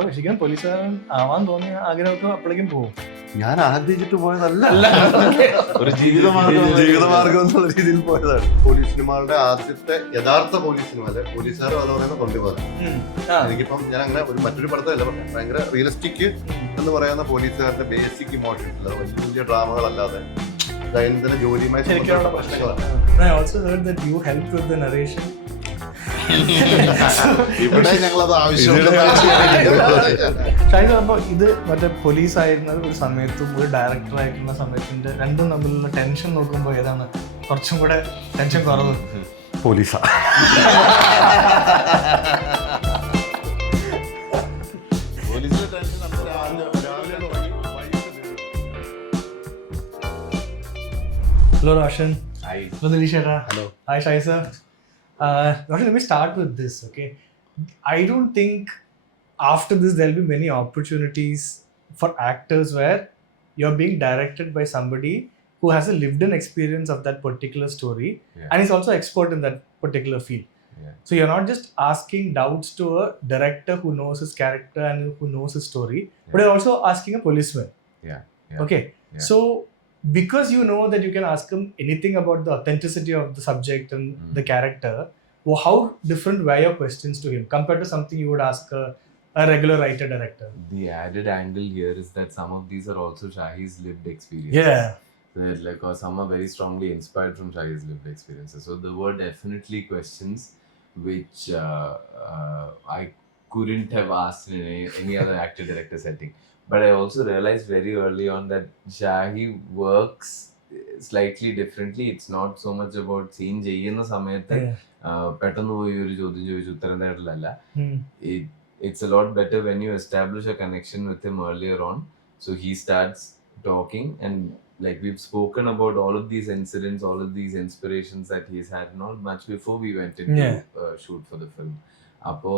അപ്പോൾ രക്ഷിക്കാൻ പോലീസുകാരൻ ആവാൻ തോന്നിയ ആഗ്രഹമൊക്കെ അപ്പോഴേക്കും പോകും. ഞാൻ ആഗ്രഹിച്ചിട്ട് പോയതല്ല, ഒരു ജീവിതമാർഗം എന്നുള്ള രീതിയിൽ പോയതാണ്. പോലീസ് സിനിമകളുടെ ആദ്യത്തെ യഥാർത്ഥ പോലീസ് സിനിമ അല്ലെ, പോലീസുകാർ എന്ന് പറയുന്ന കൊണ്ടുപോകാൻ എനിക്കിപ്പം ഞാൻ അങ്ങനെ ഒരു മറ്റൊരു പടത്തല്ല പറഞ്ഞത്, ഭയങ്കര റിയലിസ്റ്റിക് എന്ന് പറയുന്ന പോലീസുകാരുടെ ബേസിക് ഇമോഷൻസ് അല്ലാതെ വലിയ വലിയ ഡ്രാമകളല്ലാതെ ദൈനംദിന ജോലിയുമായി ബന്ധപ്പെട്ട പ്രശ്നങ്ങളാണ്. I also heard that you helped with the narration. ഇവിടെ ഞങ്ങളത് ആവശ്യമുള്ള ഷൈൻ പറഞ്ഞപ്പോൾ ഇത് മറ്റേ പോലീസ് ആയിരുന്ന ഒരു സമയത്തും ഒരു ഡയറക്ടർ ആയിരിക്കുന്ന സമയത്തിന്റെ രണ്ടും തമ്മിലുള്ള ടെൻഷൻ നോക്കുമ്പോൾ ഏതാണ് കുറച്ചും കൂടെ ടെൻഷൻ കുറവ്? പോലീസാ. Hello Roshan. Hi. Hello Dilisha. Hello. Hi Shai sir. Roshan, let me start with this, okay? I don't think after this there'll be many opportunities for actors where you're being directed by somebody who has a lived-in experience of that particular story, and is also expert in that particular field. Yeah. So you're not just asking doubts to a director who knows his character and who knows his story, but you're also asking a policeman. Yeah. Okay. Yeah. So because you know that you can ask him anything about the authenticity of the subject and the character, well, how different were your questions to him compared to something you would ask a regular writer director? The added angle here is that some of these are also Shahi's lived experiences. Yeah. Like, or some are very strongly inspired from Shahi's lived experiences. So there were definitely questions which I couldn't have asked in any other actor-director setting. But I also realized very early on that Shahi works slightly differently. It's not so much about scene ചെയ്യുന്ന സമയത്ത് പെട്ടെന്ന് പോയി ഒരു ചോദ്യം ചോദിച്ചു ഉത്തരം തേടലല്ല. It's a lot better when you establish a connection with him earlier on. So he starts talking, and like we've spoken about all of these incidents, all of these inspirations that he's had not much before we went into shoot for the film. Appo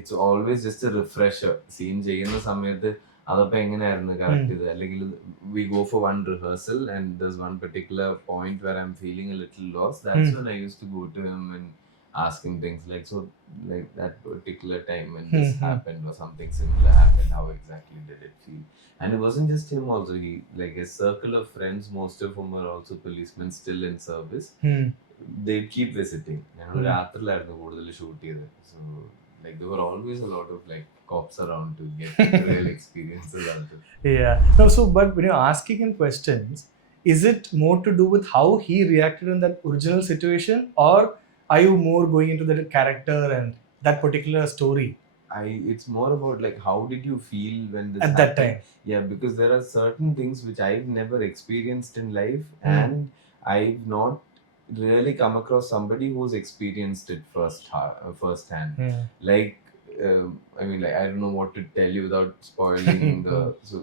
it's always just a refresher. Scene ചെയ്യുന്ന സമയത്ത് അതപ്പോൾ എങ്ങനെയായിരുന്നു correct ചെയ്ത്, അല്ലെങ്കിൽ we go for one rehearsal and there's one particular point where I'm feeling a little lost. That's when I used to go to him and ask him things like, so like that particular time when this happened or something similar happened, how exactly did it feel? And it wasn't just him also, he like a circle of friends, most of whom are also policemen still in service. They'd keep visiting. ഞങ്ങൾ രാത്രിയിലായിരുന്നു കൂടുതൽ shoot ചെയ്തത്. So like there were always a lot of like cops around to get real experiences out of. Yeah. No, so but when you're asking him questions, is it more to do with how he reacted in that original situation, or are you more going into that character and that particular story? It's more about like how did you feel when this At happened? that time. Yeah, because there are certain things which I've never experienced in life, and I've not really come across somebody who's experienced it firsthand. Like I mean, like I don't know what to tell you without spoiling the. So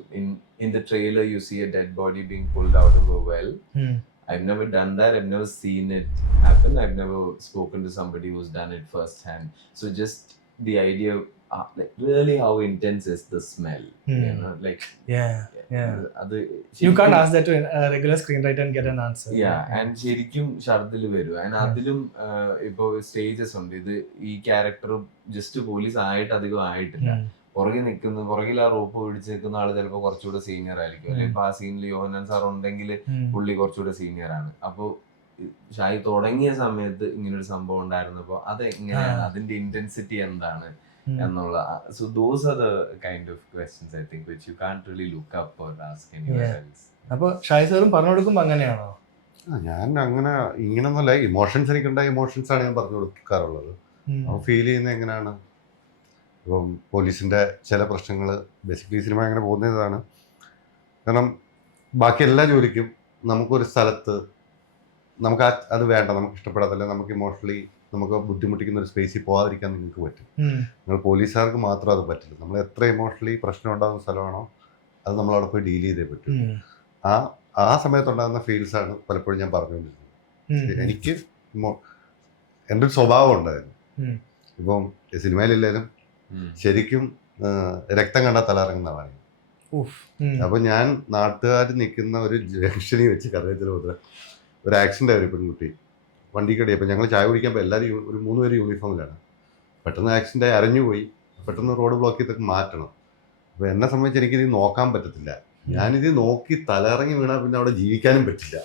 in the trailer, you see a dead body being pulled out of a well. I've never done that. I've never seen it happen. I've never spoken to somebody who's done it firsthand. So just the idea, like really, how intense is the smell? You know, like Yeah. You ശരിക്കും- can't ask that to a regular screenwriter and get an answer. And ശരിക്കും ഷർദിൽ വരും. And അതിലും ഇപ്പൊ stages ഉണ്ട്. ഇത് ഈ character just police ആയിട്ട് അധികം ആയിട്ടില്ല. പുറകിൽ ആ റോപ്പ് പിടിച്ച് നിൽക്കുന്ന ആള് ചിലപ്പോൾ കുറച്ചുകൂടെ സീനിയർ ആയിരിക്കും. അല്ലെങ്കിൽ ഇപ്പൊ ആ സീനിൽ യോഹന്നാൻ സാർ ഉണ്ടെങ്കിൽ പുള്ളി കുറച്ചുകൂടെ സീനിയർ ആണ്. അപ്പൊ ഷായി തുടങ്ങിയ സമയത്ത് ഇങ്ങനൊരു സംഭവം ഉണ്ടായിരുന്നപ്പോ അത് എങ്ങനെയാണ്, അതിന്റെ ഇന്റൻസിറ്റി എന്താണ് എന്നുള്ള. So those are the kind of questions I think which you can't really look up or ask anywhere else. അപ്പോൾ ഷായി സാറും പറഞ്ഞു കൊടുക്കുമ്പോൾ അങ്ങനെയാണോ? ഞാൻ അങ്ങനെ ഇങ്ങനൊന്നുമല്ല, ഇമോഷൻസ് എനിക്കുണ്ടായ ഇമോഷൻസ് ആണ് ഞാൻ പറഞ്ഞു കൊടുക്കാറുള്ളത്. അപ്പോൾ ഫീൽ ചെയ്യുന്നത് എങ്ങനെയാണ്, ഇപ്പം പോലീസിൻ്റെ ചില പ്രശ്നങ്ങൾ ബേസിക്കലി സിനിമ അങ്ങനെ പോകുന്നതാണ്. കാരണം ബാക്കി എല്ലാ ജോലിക്കും നമുക്കൊരു സ്ഥലത്ത് നമുക്ക് അത് വേണ്ട, നമുക്ക് ഇഷ്ടപ്പെടാത്തല്ല, നമുക്ക് ഇമോഷണലി നമുക്ക് ബുദ്ധിമുട്ടിക്കുന്ന ഒരു സ്പേസിൽ പോകാതിരിക്കാൻ നിങ്ങൾക്ക് പറ്റും. നിങ്ങൾ പോലീസുകാർക്ക് മാത്രം അത് പറ്റില്ല. നമ്മൾ എത്ര ഇമോഷണലി പ്രശ്നം ഉണ്ടാകുന്ന സ്ഥലമാണോ അത് നമ്മളവിടെ പോയി ഡീൽ ചെയ്തേ പറ്റും. ആ സമയത്തുണ്ടാകുന്ന ഫീൽസാണ് പലപ്പോഴും ഞാൻ പറഞ്ഞുകൊണ്ടിരുന്നത്. എനിക്ക് എൻ്റെ ഒരു സ്വഭാവം ഉണ്ടായിരുന്നു. ഇപ്പം സിനിമയിലില്ലെങ്കിലും ശരിക്കും രക്തം കണ്ടാൽ തലയിറങ്ങുന്നതാണ്. അപ്പോൾ ഞാൻ നാട്ടുകാർ നിൽക്കുന്ന ഒരു ജംഗ്ഷനിൽ വെച്ച് കഥയത്തിൽ ഒരു ആക്സിഡൻ്റ് ആയി ഒരു പെൺകുട്ടി വണ്ടിക്കടി. അപ്പോൾ ഞങ്ങൾ ചായ കുടിക്കുമ്പോൾ എല്ലാവരും ഒരു 3 പേര് യൂണിഫോമിലാണ്. പെട്ടെന്ന് ആക്സിഡൻ്റ് ആയി അരഞ്ഞുപോയി. പെട്ടെന്ന് റോഡ് ബ്ലോക്ക് ചെയ്തൊക്കെ മാറ്റണം. അപ്പോൾ എന്നെ സംബന്ധിച്ച് എനിക്കിത് നോക്കാൻ പറ്റത്തില്ല. ഞാനിത് നോക്കി തലയിറങ്ങി വീണാൽ പിന്നെ അവിടെ ജീവിക്കാനും പറ്റില്ല.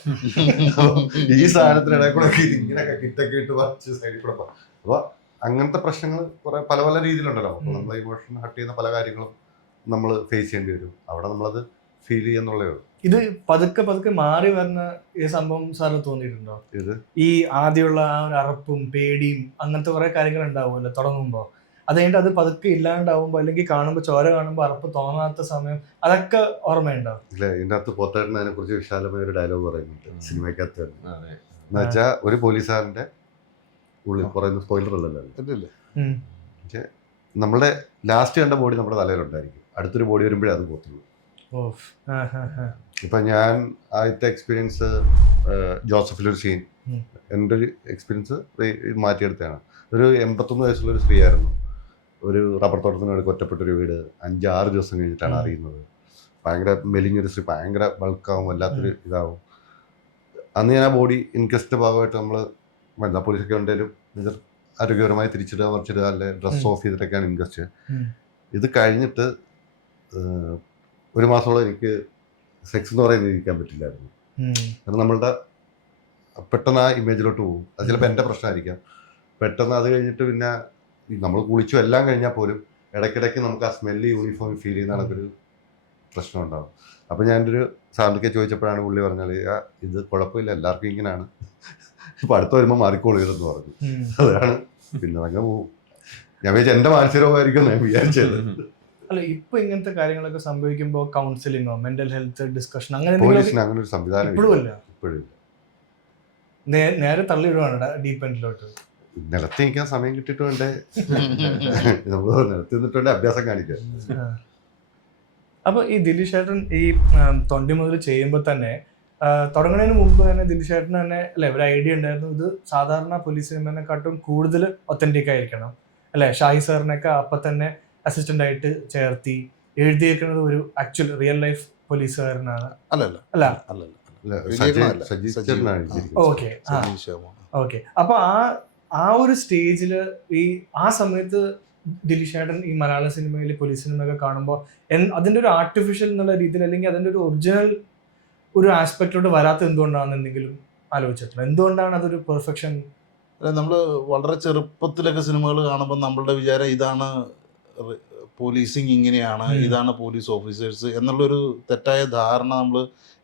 ഈ സാധനത്തിനിടയിൽ കൂടെ ഇങ്ങനെയൊക്കെ കിറ്റൊക്കെ ഇട്ട് വച്ച് സൈഡിൽ കൂടെ അപ്പോൾ അങ്ങനത്തെ പ്രശ്നങ്ങൾ കുറെ പല പല രീതിയിലുണ്ടല്ലോ. അപ്പോൾ നമ്മളെ ഇമോഷൻ ഹർട്ട് ചെയ്യുന്ന പല കാര്യങ്ങളും നമ്മൾ ഫേസ് ചെയ്യേണ്ടി വരും. അവിടെ നമ്മളത് ഫീൽ ചെയ്യുന്നുള്ളേ ഉള്ളൂ. ഇത് പതുക്കെ പതുക്കെ മാറി വരുന്ന ഈ സംഭവം സാറിന് തോന്നിയിട്ടുണ്ടോ? ഇത് ഈ ആദ്യമുള്ള ആ ഒരു അറപ്പും പേടിയും അങ്ങനത്തെ കുറെ കാര്യങ്ങൾ ഉണ്ടാവുമല്ലോ തുടങ്ങുമ്പോൾ, അത് കഴിഞ്ഞിട്ട് അത് പതുക്കെ ഇല്ലാണ്ടാവുമ്പോൾ അല്ലെങ്കിൽ കാണുമ്പോൾ ചോര കാണുമ്പോൾ അറപ്പ് തോന്നാത്ത സമയം, അതൊക്കെ ഓർമ്മയുണ്ടോ? ഇല്ല, ഇതിൻ്റെ അകത്ത് പോത്തേട്ടൻ അതിനെ കുറിച്ച് വിശാലമായ ഒരു ഡയലോഗ് പറയുന്നുണ്ട് സിനിമയ്ക്കകത്ത് തന്നെ. അതെ. എന്ന് വെച്ചാൽ ഒരു പോലീസുകാരന്റെ ഉള്ളിൽ പറയുന്ന സ്പോയിലർ അല്ലല്ലോ, പക്ഷേ നമ്മളുടെ ലാസ്റ്റ് കണ്ട ബോഡി നമ്മുടെ തലയിലുണ്ടായിരിക്കും, അടുത്തൊരു ബോഡി വരുമ്പോഴേ അത് പോത്തുള്ളൂ. ഇപ്പൊ ഞാൻ ആദ്യത്തെ എക്സ്പീരിയൻസ് ജോസഫിലൊരു സീൻ, എൻ്റെ ഒരു എക്സ്പീരിയൻസ് മാറ്റിയെടുത്തതാണ്. ഒരു 81 വയസ്സുള്ള ഒരു സ്ത്രീയായിരുന്നു. ഒരു റബ്ബർ തോട്ടത്തിനോട് ഒറ്റപ്പെട്ടൊരു വീട് 5-6 ദിവസം കഴിഞ്ഞിട്ടാണ് അറിയുന്നത്. ഭയങ്കര മെലിഞ്ഞൊരു സ്ത്രീ, ഭയങ്കര ബൾക്കാവും, വല്ലാത്തൊരു ഇതാവും. അന്ന് ഞാൻ ആ ബോഡി ഇൻക്വസ്റ്റിൻ്റെ ഭാഗമായിട്ട് നമ്മൾ വനിതാ പോലീസൊക്കെ ഉണ്ടെങ്കിലും ആരോഗ്യപരമായി തിരിച്ചിടുക, മറിച്ചിടുക, അല്ലെ ഡ്രസ് ഓഫ് ചെയ്തിട്ടൊക്കെയാണ് ഇൻക്വസ്റ്റ്. ഇത് കഴിഞ്ഞിട്ട് 1 മാസത്തോളം എനിക്ക് സെക്സ് എന്ന് പറയുന്നത് ഇരിക്കാൻ പറ്റില്ലായിരുന്നു. കാരണം നമ്മളുടെ പെട്ടെന്ന് ആ ഇമേജിലോട്ട് പോകും. അത് ചിലപ്പോൾ എൻ്റെ പ്രശ്നമായിരിക്കാം. പെട്ടെന്ന് അത് കഴിഞ്ഞിട്ട് പിന്നെ നമ്മൾ കുളിച്ചു എല്ലാം കഴിഞ്ഞാൽ പോലും ഇടയ്ക്കിടയ്ക്ക് നമുക്ക് ആ സ്മെല്ല് യൂണിഫോം ഫീൽ ചെയ്യുന്ന കണക്കൊരു പ്രശ്നം ഉണ്ടാകും. അപ്പോൾ ഞാനൊരു സാറിനൊക്കെ ചോദിച്ചപ്പോഴാണ് പുള്ളി പറഞ്ഞാൽ ഇത് കുഴപ്പമില്ല, എല്ലാവർക്കും ഇങ്ങനെയാണ്, ഇപ്പം അടുത്ത് വരുമ്പോൾ മാറിക്കോളൂരെന്ന് പറഞ്ഞു. അതാണ് പിന്നെ അങ്ങനെ പോകും. ഞാൻ വിചാരിച്ചു എൻ്റെ മാനസിക രോഗമായിരിക്കും ഞാൻ വിചാരിച്ചത്. അല്ല, ഇപ്പൊ ഇങ്ങനത്തെ കാര്യങ്ങളൊക്കെ സംഭവിക്കുമ്പോൾ കൗൺസിലിങ്ങോ മെന്റൽ ഹെൽത്ത് ഡിസ്കഷൻ അങ്ങനെ പോലീസിന് അങ്ങനെ ഒരു സംവിധാനം ഇപ്പോഴും ഇപ്പോഴും നേരെ തള്ളി വിടുവാണ് ഡീപ്പ് എൻഡിലോട്ട്. നിലത്ത് നിൽക്കാൻ സമയം കിട്ടിയിട്ട് വേണ്ടേ നമ്മൾ നിലത്ത് നിന്നിട്ട് വേണ്ടേ അഭ്യാസം കാണിക്കാൻ. അപ്പൊ ഈ ദിലീഷ് ചേട്ടൻ ഈ തൊണ്ടി മുതൽ ചെയ്യുമ്പോൾ തന്നെ തുടങ്ങുന്നതിന് മുമ്പ് തന്നെ ദിലീഷ് ചേട്ടന് തന്നെ അല്ലെ ഒരു ഐഡിയ ഉണ്ടായിരുന്നു, ഇത് സാധാരണ പോലീസ് സിനിമേനെക്കാട്ടും കൂടുതൽ ഒത്തന്റിക് ആയിരിക്കണം അല്ലെ. ഷാഹി സാറിനൊക്കെ അപ്പൊ തന്നെ അസിസ്റ്റന്റ് ആയിട്ട് ചേർത്തി എഴുതിയേക്കുന്നത് ഒരു ആക്ച്വൽ റിയൽ ലൈഫ് പോലീസുകാരനാണ്. അല്ല ഓക്കെ ഓക്കെ. അപ്പൊ ആ ഒരു സ്റ്റേജില് ആ സമയത്ത് ദിലീഷ് ചേട്ടൻ ഈ മലയാള സിനിമയിൽ പോലീസ് സിനിമയൊക്കെ കാണുമ്പോൾ അതിന്റെ ഒരു ആർട്ടിഫിഷ്യൽ എന്നുള്ള രീതിയിൽ അല്ലെങ്കിൽ അതിന്റെ ഒരു ഒറിജിനൽ ഒരു ആസ്പെക്റ്റിലോട്ട് വരാത്ത എന്തുകൊണ്ടാണെന്ന് എന്തെങ്കിലും ആലോചിച്ചിട്ടുണ്ട്? എന്തുകൊണ്ടാണ് അതൊരു പെർഫെക്ഷൻ? നമ്മൾ വളരെ ചെറുപ്പത്തിലൊക്കെ സിനിമകൾ കാണുമ്പോൾ നമ്മളുടെ വിചാരം ഇതാണ് പോലീസിങ്, ഇങ്ങനെയാണ്, ഇതാണ് പോലീസ് ഓഫീസേഴ്സ് എന്നുള്ളൊരു തെറ്റായ ധാരണ നമ്മൾ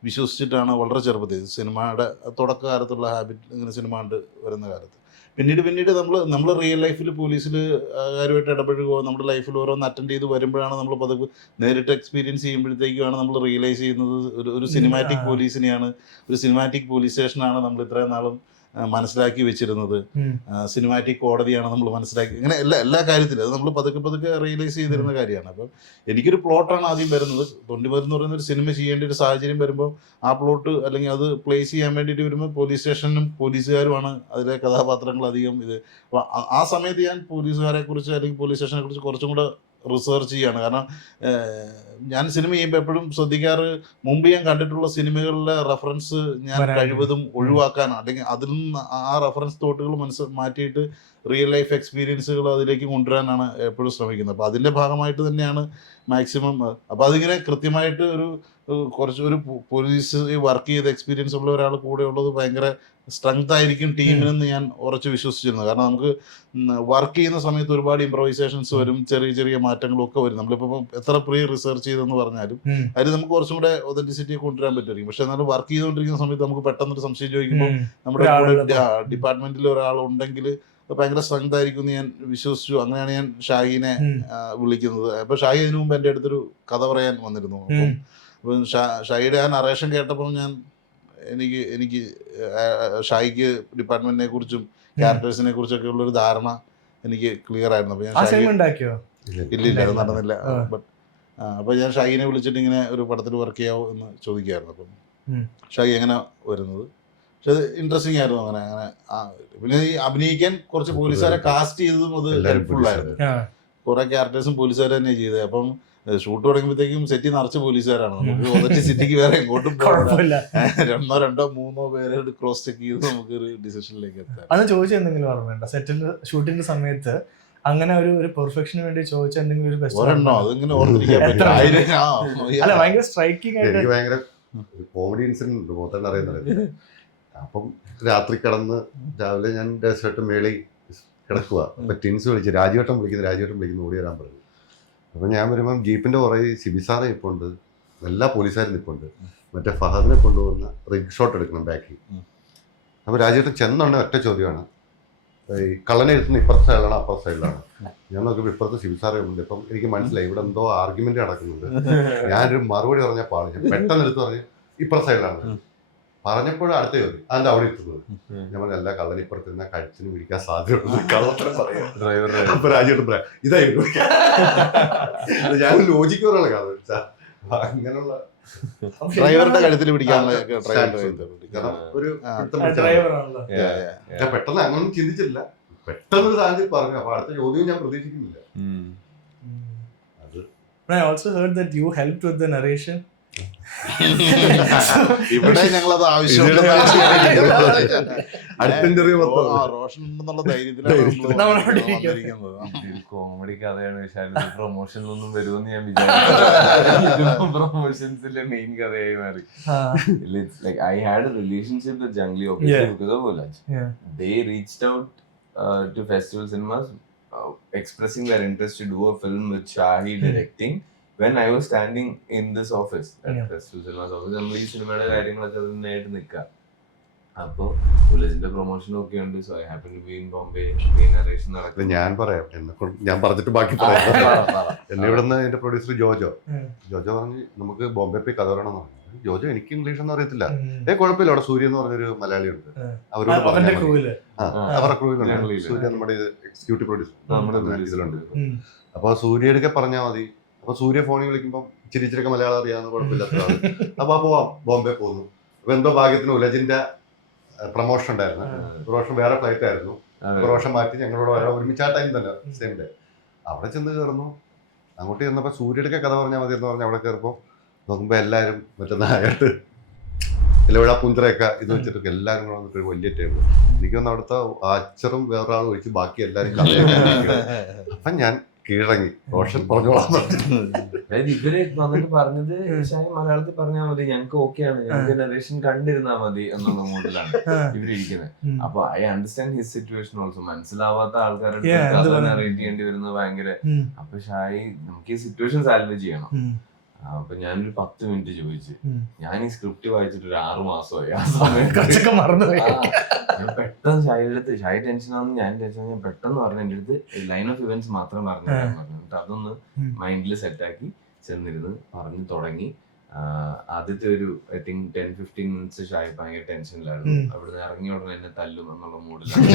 വിശ്വസിച്ചിട്ടാണ് വളരെ ചെറുപ്പത്തിൽ സിനിമയുടെ തുടക്കകാലത്തുള്ള ഹാബിറ്റ്, ഇങ്ങനെ സിനിമ കണ്ട് വരുന്ന കാലത്ത്. പിന്നീട് നമ്മൾ റിയൽ ലൈഫിൽ പോലീസിൽ കാര്യമായിട്ട് ഇടപെടുകയോ നമ്മുടെ ലൈഫിൽ ഓരോന്ന് അറ്റൻഡ് ചെയ്ത് വരുമ്പോഴാണ് നമ്മൾ പതുക്കെ നേരിട്ട് എക്സ്പീരിയൻസ് ചെയ്യുമ്പോഴത്തേക്കുമാണ് നമ്മൾ റിയലൈസ് ചെയ്യുന്നത് ഒരു സിനിമാറ്റിക് പോലീസിനെയാണ്, ഒരു സിനിമാറ്റിക് പോലീസ് സ്റ്റേഷനാണ് നമ്മൾ ഇത്രയും നാളും മനസ്സിലാക്കി വെച്ചിരുന്നത്, സിനിമാറ്റിക് കോടതിയാണ് നമ്മൾ മനസ്സിലാക്കി. ഇങ്ങനെ എല്ലാ കാര്യത്തിലും അത് നമ്മൾ പതുക്കെ റിയലൈസ് ചെയ്തിരുന്ന കാര്യമാണ്. അപ്പം എനിക്കൊരു പ്ലോട്ടാണ് ആദ്യം വരുന്നത്. തൊണ്ടിമരുന്ന് എന്ന് പറയുന്ന ഒരു സിനിമ ചെയ്യേണ്ട ഒരു സാഹചര്യം വരുമ്പോൾ ആ പ്ലോട്ട് അല്ലെങ്കിൽ അത് പ്ലേസ് ചെയ്യാൻ വേണ്ടിയിട്ട് വരുമ്പോൾ പോലീസ് സ്റ്റേഷനും പോലീസുകാരുമാണ് അതിലെ കഥാപാത്രങ്ങൾ അധികം. അപ്പോൾ ആ സമയത്ത് ഞാൻ പോലീസുകാരെ കുറിച്ച് അല്ലെങ്കിൽ പോലീസ് സ്റ്റേഷനെ കുറിച്ച് കുറച്ചും കൂടെ റിസർച്ച് ചെയ്യാണ്. കാരണം ഞാൻ സിനിമ ചെയ്യുമ്പോൾ എപ്പോഴും ശ്രദ്ധിക്കാറ്, മുമ്പ് ഞാൻ കണ്ടിട്ടുള്ള സിനിമകളിലെ റെഫറൻസ് ഞാൻ കഴിവതും ഒഴിവാക്കാൻ, അല്ലെങ്കിൽ അതിൽ നിന്ന് ആ റെഫറൻസ് തോട്ടുകൾ മാറ്റിയിട്ട് റിയൽ ലൈഫ് എക്സ്പീരിയൻസുകൾ അതിലേക്ക് കൊണ്ടുവരാനാണ് എപ്പോഴും ശ്രമിക്കുന്നത്. അപ്പോൾ അതിൻ്റെ ഭാഗമായിട്ട് തന്നെയാണ് മാക്സിമം. അപ്പോൾ അതിങ്ങനെ കൃത്യമായിട്ട് ഒരു പോലീസ് വർക്ക് ചെയ്ത എക്സ്പീരിയൻസ് ഉള്ള ഒരാൾ കൂടെ ഉള്ളത് ഭയങ്കര സ്ട്രെങ്ത് ആയിരിക്കും ടീമിനെന്ന് ഞാൻ ഉറച്ച് വിശ്വസിച്ചിരുന്നു. കാരണം നമുക്ക് വർക്ക് ചെയ്യുന്ന സമയത്ത് ഒരുപാട് ഇംപ്രവൈസേഷൻസ് വരും, ചെറിയ മാറ്റങ്ങളും ഒക്കെ വരും. നമ്മളിപ്പോൾ എത്ര പ്രീ റിസർച്ച് ചെയ്തെന്ന് പറഞ്ഞാലും അതിൽ നമുക്ക് കുറച്ചും കൂടെ ഒതന്റിസിറ്റി കൊണ്ടുവരാൻ പറ്റുമായിരിക്കും. പക്ഷെ എന്നാലും വർക്ക് ചെയ്തുകൊണ്ടിരിക്കുന്ന സമയത്ത് നമുക്ക് പെട്ടെന്നൊരു സംശയം ചോദിക്കുമ്പോൾ നമ്മുടെ കൂടെ ഡിപ്പാർട്ട്മെന്റിൽ ഒരാളുണ്ടെങ്കിൽ ഭയങ്കര സ്ട്രെങ്ത് ആയിരിക്കും എന്ന് ഞാൻ വിശ്വസിച്ചു. അങ്ങനെയാണ് ഞാൻ ഷാഹിനെ വിളിക്കുന്നത്. അപ്പോൾ ഷാഹി അതിനു മുമ്പ് എൻ്റെ അടുത്തൊരു കഥ പറയാൻ വന്നിരുന്നു. അപ്പം ഷാഹിയുടെ ആ നറേഷൻ കേട്ടപ്പോൾ എനിക്ക് ഷാഹിക്ക് ഡിപ്പാർട്ട്മെന്റിനെ കുറിച്ചും ക്യാരക്ടേഴ്സിനെ കുറിച്ചൊക്കെ ഉള്ളൊരു ധാരണ എനിക്ക് ക്ലിയർ ആയിരുന്നു. അപ്പോൾ ഞാൻ ഇല്ല അത് നടന്നില്ല. അപ്പോൾ ഞാൻ ഷാഹിനെ വിളിച്ചിട്ട് ഇങ്ങനെ ഒരു പടത്തിൽ വർക്ക് ചെയ്യാവോ എന്ന് ചോദിക്കുകയായിരുന്നു. അപ്പം ഷാഹി എങ്ങനെ വരുന്നത്, പക്ഷെ അത് ഇൻട്രസ്റ്റിംഗ് ആയിരുന്നു. അങ്ങനെ പിന്നെ ഈ അഭിനയിക്കാൻ കുറച്ച് പോലീസുകാരെ കാസ്റ്റ് ചെയ്തതും അത് ഹെൽപ്ഫുൾ ആയിരുന്നു. കുറെ ക്യാരക്ടേഴ്സും പോലീസുകാർ തന്നെ ചെയ്തത്. അപ്പം ഷൂട്ട് തുടങ്ങുമ്പോഴത്തേക്കും സെറ്റ് നിറച്ച് പോലീസുകാരാണ്. നമുക്ക് ഒന്നിട്ട് സിറ്റിക്ക് വേറെ എങ്ങോട്ടും പോകില്ല. 1 2 3 പേരെ ക്രോസ് ചെക്ക് ചെയ്ത് നമുക്ക് ഒരു ഡിസിഷനിലേക്ക് എത്താം. അത് ചോദിച്ചെന്തെങ്കിലും ഓർമ്മയുണ്ടോ? സെറ്റിൽ ഷൂട്ടിന്റെ സമയത്ത് അങ്ങനെ ഒരു പെർഫെക്ഷന് വേണ്ടി ചോദിച്ച എന്തെങ്കിലും ഒരു ഒരെണ്ണോ ക്വസ്റ്റ്യൻ അതിങ്ങനെ ഓർത്തിരിക്കാൻ എത്ര? പറ്റും. ആയിരം, ആ, അല്ല ഭയങ്കര സ്ട്രൈക്കിംഗ് ആയിട്ട് എനിക്ക് ഭയങ്കര കോമഡി ഇൻസിഡന്റ് ഉണ്ട് പോത്തന്നെ അറിയുന്നത്. അപ്പം രാത്രി കിടന്ന് രാവിലെ ഞാൻ രസമായിട്ട് മേളി കിടക്കുക. അപ്പൊ ടിൻസ് വിളിച്ച് രാജുവേട്ടൻ വിളിക്കുന്നു ഓടി വരാൻ പറഞ്ഞു. അപ്പൊ ഞാൻ വരുമ്പം ജീപ്പിന്റെ പുറകെ സിബിസാറെ നിൽപ്പുണ്ട്, എല്ലാ പോലീസുകാരും നിൽപ്പുണ്ട്, മറ്റേ ഫഹദിനെ കൊണ്ടുപോകുന്ന റിഗ് ഷോട്ട് എടുക്കണം ബാക്കിൽ. അപ്പൊ രാജുവേട്ടൻ ചെന്നുണ്ട് ഒറ്റ ചോദ്യമാണ്, ഈ കള്ളനെ എഴുത്തുന്ന ഇപ്പുറത്തെ സൈഡിലാണ് അപ്പുറത്തെ സൈഡിലാണ്. ഞാൻ നോക്കുമ്പോൾ ഇപ്പുറത്തെ സിബിസാറെ ഉണ്ട്. ഇപ്പം എനിക്ക് മനസ്സിലായി ഇവിടെ എന്തോ ആർഗ്യുമെന്റ് നടക്കുന്നുണ്ട്. ഞാനൊരു മറുപടി പറഞ്ഞപ്പോൾ ഞാൻ പെട്ടെന്ന് എടുത്ത് പറഞ്ഞ് ഇപ്പുറത്തെ സൈഡിലാണ്. പറഞ്ഞപ്പോഴും അടുത്ത ചോദ്യം അതിന്റെ അവിടെ എത്തുന്നത്. ഞാൻ പറഞ്ഞ എല്ലാ കള്ളൻ ഇപ്പുറത്ത് നിന്നാ കഴിച്ചിന് പിടിക്കാൻ സാധ്യതയുണ്ട്. കള്ളത്തരം പറയാം. അപ്പൊ രാജുവേട്ടൻ പറയാം ഇതായിരുന്നു. ഞാൻ ലോജിക്ക് പറയാനുള്ള കഥ അങ്ങനെയുള്ള ഡ്രൈവറുടെ കഴുത്തിൽ പിടിക്കാനുള്ള കാരണം ഒരു ഡ്രൈവർ ആണല്ലോ. ഞാൻ പെട്ടെന്ന് അങ്ങനൊന്നും ചിന്തിച്ചില്ല. പെട്ടെന്നൊരു സാഹചര്യം പറഞ്ഞു. അപ്പൊ അടുത്ത ചോദ്യം ഞാൻ പ്രതീക്ഷിക്കുന്നില്ല. അത് I also heard that you helped with the narration. ഇവിടെ ഞങ്ങളത് ആവശ്യമുള്ള അടുത്ത ഇന്റർവ്യൂ റോഷൻ ഉണ്ടെന്നുള്ള ധൈര്യത്തിലാണ് കോമഡി കഥയാണ്. പക്ഷെ അതിൽ പ്രൊമോഷനിലൊന്നും വരുമെന്ന് ഞാൻ വിചാരിച്ചു. പ്രൊമോഷൻസിലെ മെയിൻ കഥയായി മാറി. Like I had a relationship with Jungly obviously because of Ulaj. They reached out to Festival Cinemas expressing their interest to do a film with Shahi directing. When I was standing in this office at Festival Cinemas office, നമ്മൾ ഈ സിനിമയുടെ കാര്യങ്ങളൊക്കെ തന്നെയായിട്ട് നിൽക്കാം. അപ്പോൾ ഉലജിന്റെ പ്രൊമോഷനും ഒക്കെ ഉണ്ട്. So I happen to be in Bombay. Narration നടക്കുന്നത് ഞാൻ പറയാം. ഞാൻ പറഞ്ഞിട്ട് ബാക്കി പറയാം. എന്നെ ഇവിടുന്ന് എന്റെ പ്രൊഡ്യൂസർ ജോജോ പറഞ്ഞു നമുക്ക് ബോംബെ പോയി കഥ പറയണം എന്ന് പറഞ്ഞു. ജോജോ എനിക്ക് ഇംഗ്ലീഷ് ഒന്നും അറിയത്തില്ല. കുഴപ്പമില്ല, അവിടെ സൂര്യ എന്ന് പറഞ്ഞൊരു മലയാളി ഉണ്ട്, അവരോട് പറഞ്ഞു. അവരുടെ ക്രൂവിലുണ്ട് സൂര്യ, നമ്മുടെ എക്സിക്യൂട്ടീവ് പ്രൊഡ്യൂസർ ഇതിലുണ്ട്. അപ്പൊ സൂര്യയുടെ പറഞ്ഞാൽ മതി. അപ്പൊ സൂര്യ ഫോണിൽ വിളിക്കുമ്പോൾ ഇച്ചിരിയൊക്കെ മലയാളം അറിയാവുന്ന കുഴപ്പമില്ലാത്തതാണ്. അപ്പൊ പോവാം, ബോംബെ പോകുന്നു. അപ്പൊ എന്തോ ഭാഗ്യത്തിന് ഉലജിന്റെ പ്രൊമോഷൻ ഉണ്ടായിരുന്നു. പ്രൊമോഷൻ വേറെ ഫ്ലൈറ്റ് ആയിരുന്നു. പ്രൊമോഷൻ മാറ്റി ഞങ്ങളോട് ഒരുമിച്ച് ആ ടൈം തന്നെ സെയിം ഡേ അവിടെ ചെന്ന് കയറുന്നു. അങ്ങോട്ട് ചെന്നപ്പോ സൂര്യയുടെ കഥ പറഞ്ഞാൽ മതി എന്ന് പറഞ്ഞ് അവിടെ കയറുമ്പോൾ നോക്കുമ്പോ എല്ലാവരും മറ്റന്നായിട്ട് ഇലവിഴ പുഞ്ചറയൊക്കെ ഇത് വെച്ചിട്ടൊക്കെ എല്ലാവരും കൂടെ വന്നിട്ട് വലിയ ടേബിൾ. എനിക്കൊന്ന് അവിടുത്തെ ആച്ചറും വേറൊരാൾ ഒഴിച്ച് ബാക്കി എല്ലാവരും കഥയൊക്കെ. അപ്പൊ ഞാൻ കീഴടങ്ങി. റോഷൻ പറഞ്ഞോളാം. ഇവര് വന്നിട്ട് പറഞ്ഞത് മലയാളത്തിൽ പറഞ്ഞാൽ മതി, ഞങ്ങൾക്ക് ഓക്കെയാണ്, ഞങ്ങൾക്ക് നറേഷൻ കണ്ടിരുന്നാ മതി എന്നുള്ള മൂഡിലാണ് ഇവരിയ്ക്കുന്നത്. അപ്പൊ I understand his situation also. മനസ്സിലാവാത്ത ആൾക്കാരുടെ നറേറ്റ് ചെയ്യേണ്ടി വരുന്നത് ഭയങ്കര. അപ്പൊ ഷായി നമുക്ക് ഈ സിറ്റുവേഷൻ സാൽവേജ് ചെയ്യണം. അപ്പൊ ഞാനൊരു 10 മിനിറ്റ് ചോദിച്ചു. ഞാൻ ഈ സ്ക്രിപ്റ്റ് വായിച്ചിട്ട് ഒരു 6 മാസമായി. ആ സമയത്ത് മറന്നുപോയി. ഞാൻ പെട്ടെന്ന് ഷായി ടെൻഷനാണെന്ന് ഞാൻ ടെൻഷൻ. ഞാൻ പെട്ടെന്ന് പറഞ്ഞു എന്റെ അടുത്ത് ലൈൻ ഓഫ് ഇവന്റ്സ് മാത്രം പറഞ്ഞു എന്നിട്ട് അതൊന്ന് മൈൻഡിൽ സെറ്റാക്കി ചെന്നിരുന്ന് പറഞ്ഞു തുടങ്ങി. ആദ്യത്തെ ഒരു ഐ തിങ്ക് 10-15 മിനിറ്റ്സ് ഷായി ഭയങ്കര ടെൻഷനിലായിരുന്നു. അവിടുന്ന് ഇറങ്ങിയ ഉടനെ എന്നെ തല്ലും എന്നുള്ള മൂഡിലാണ്.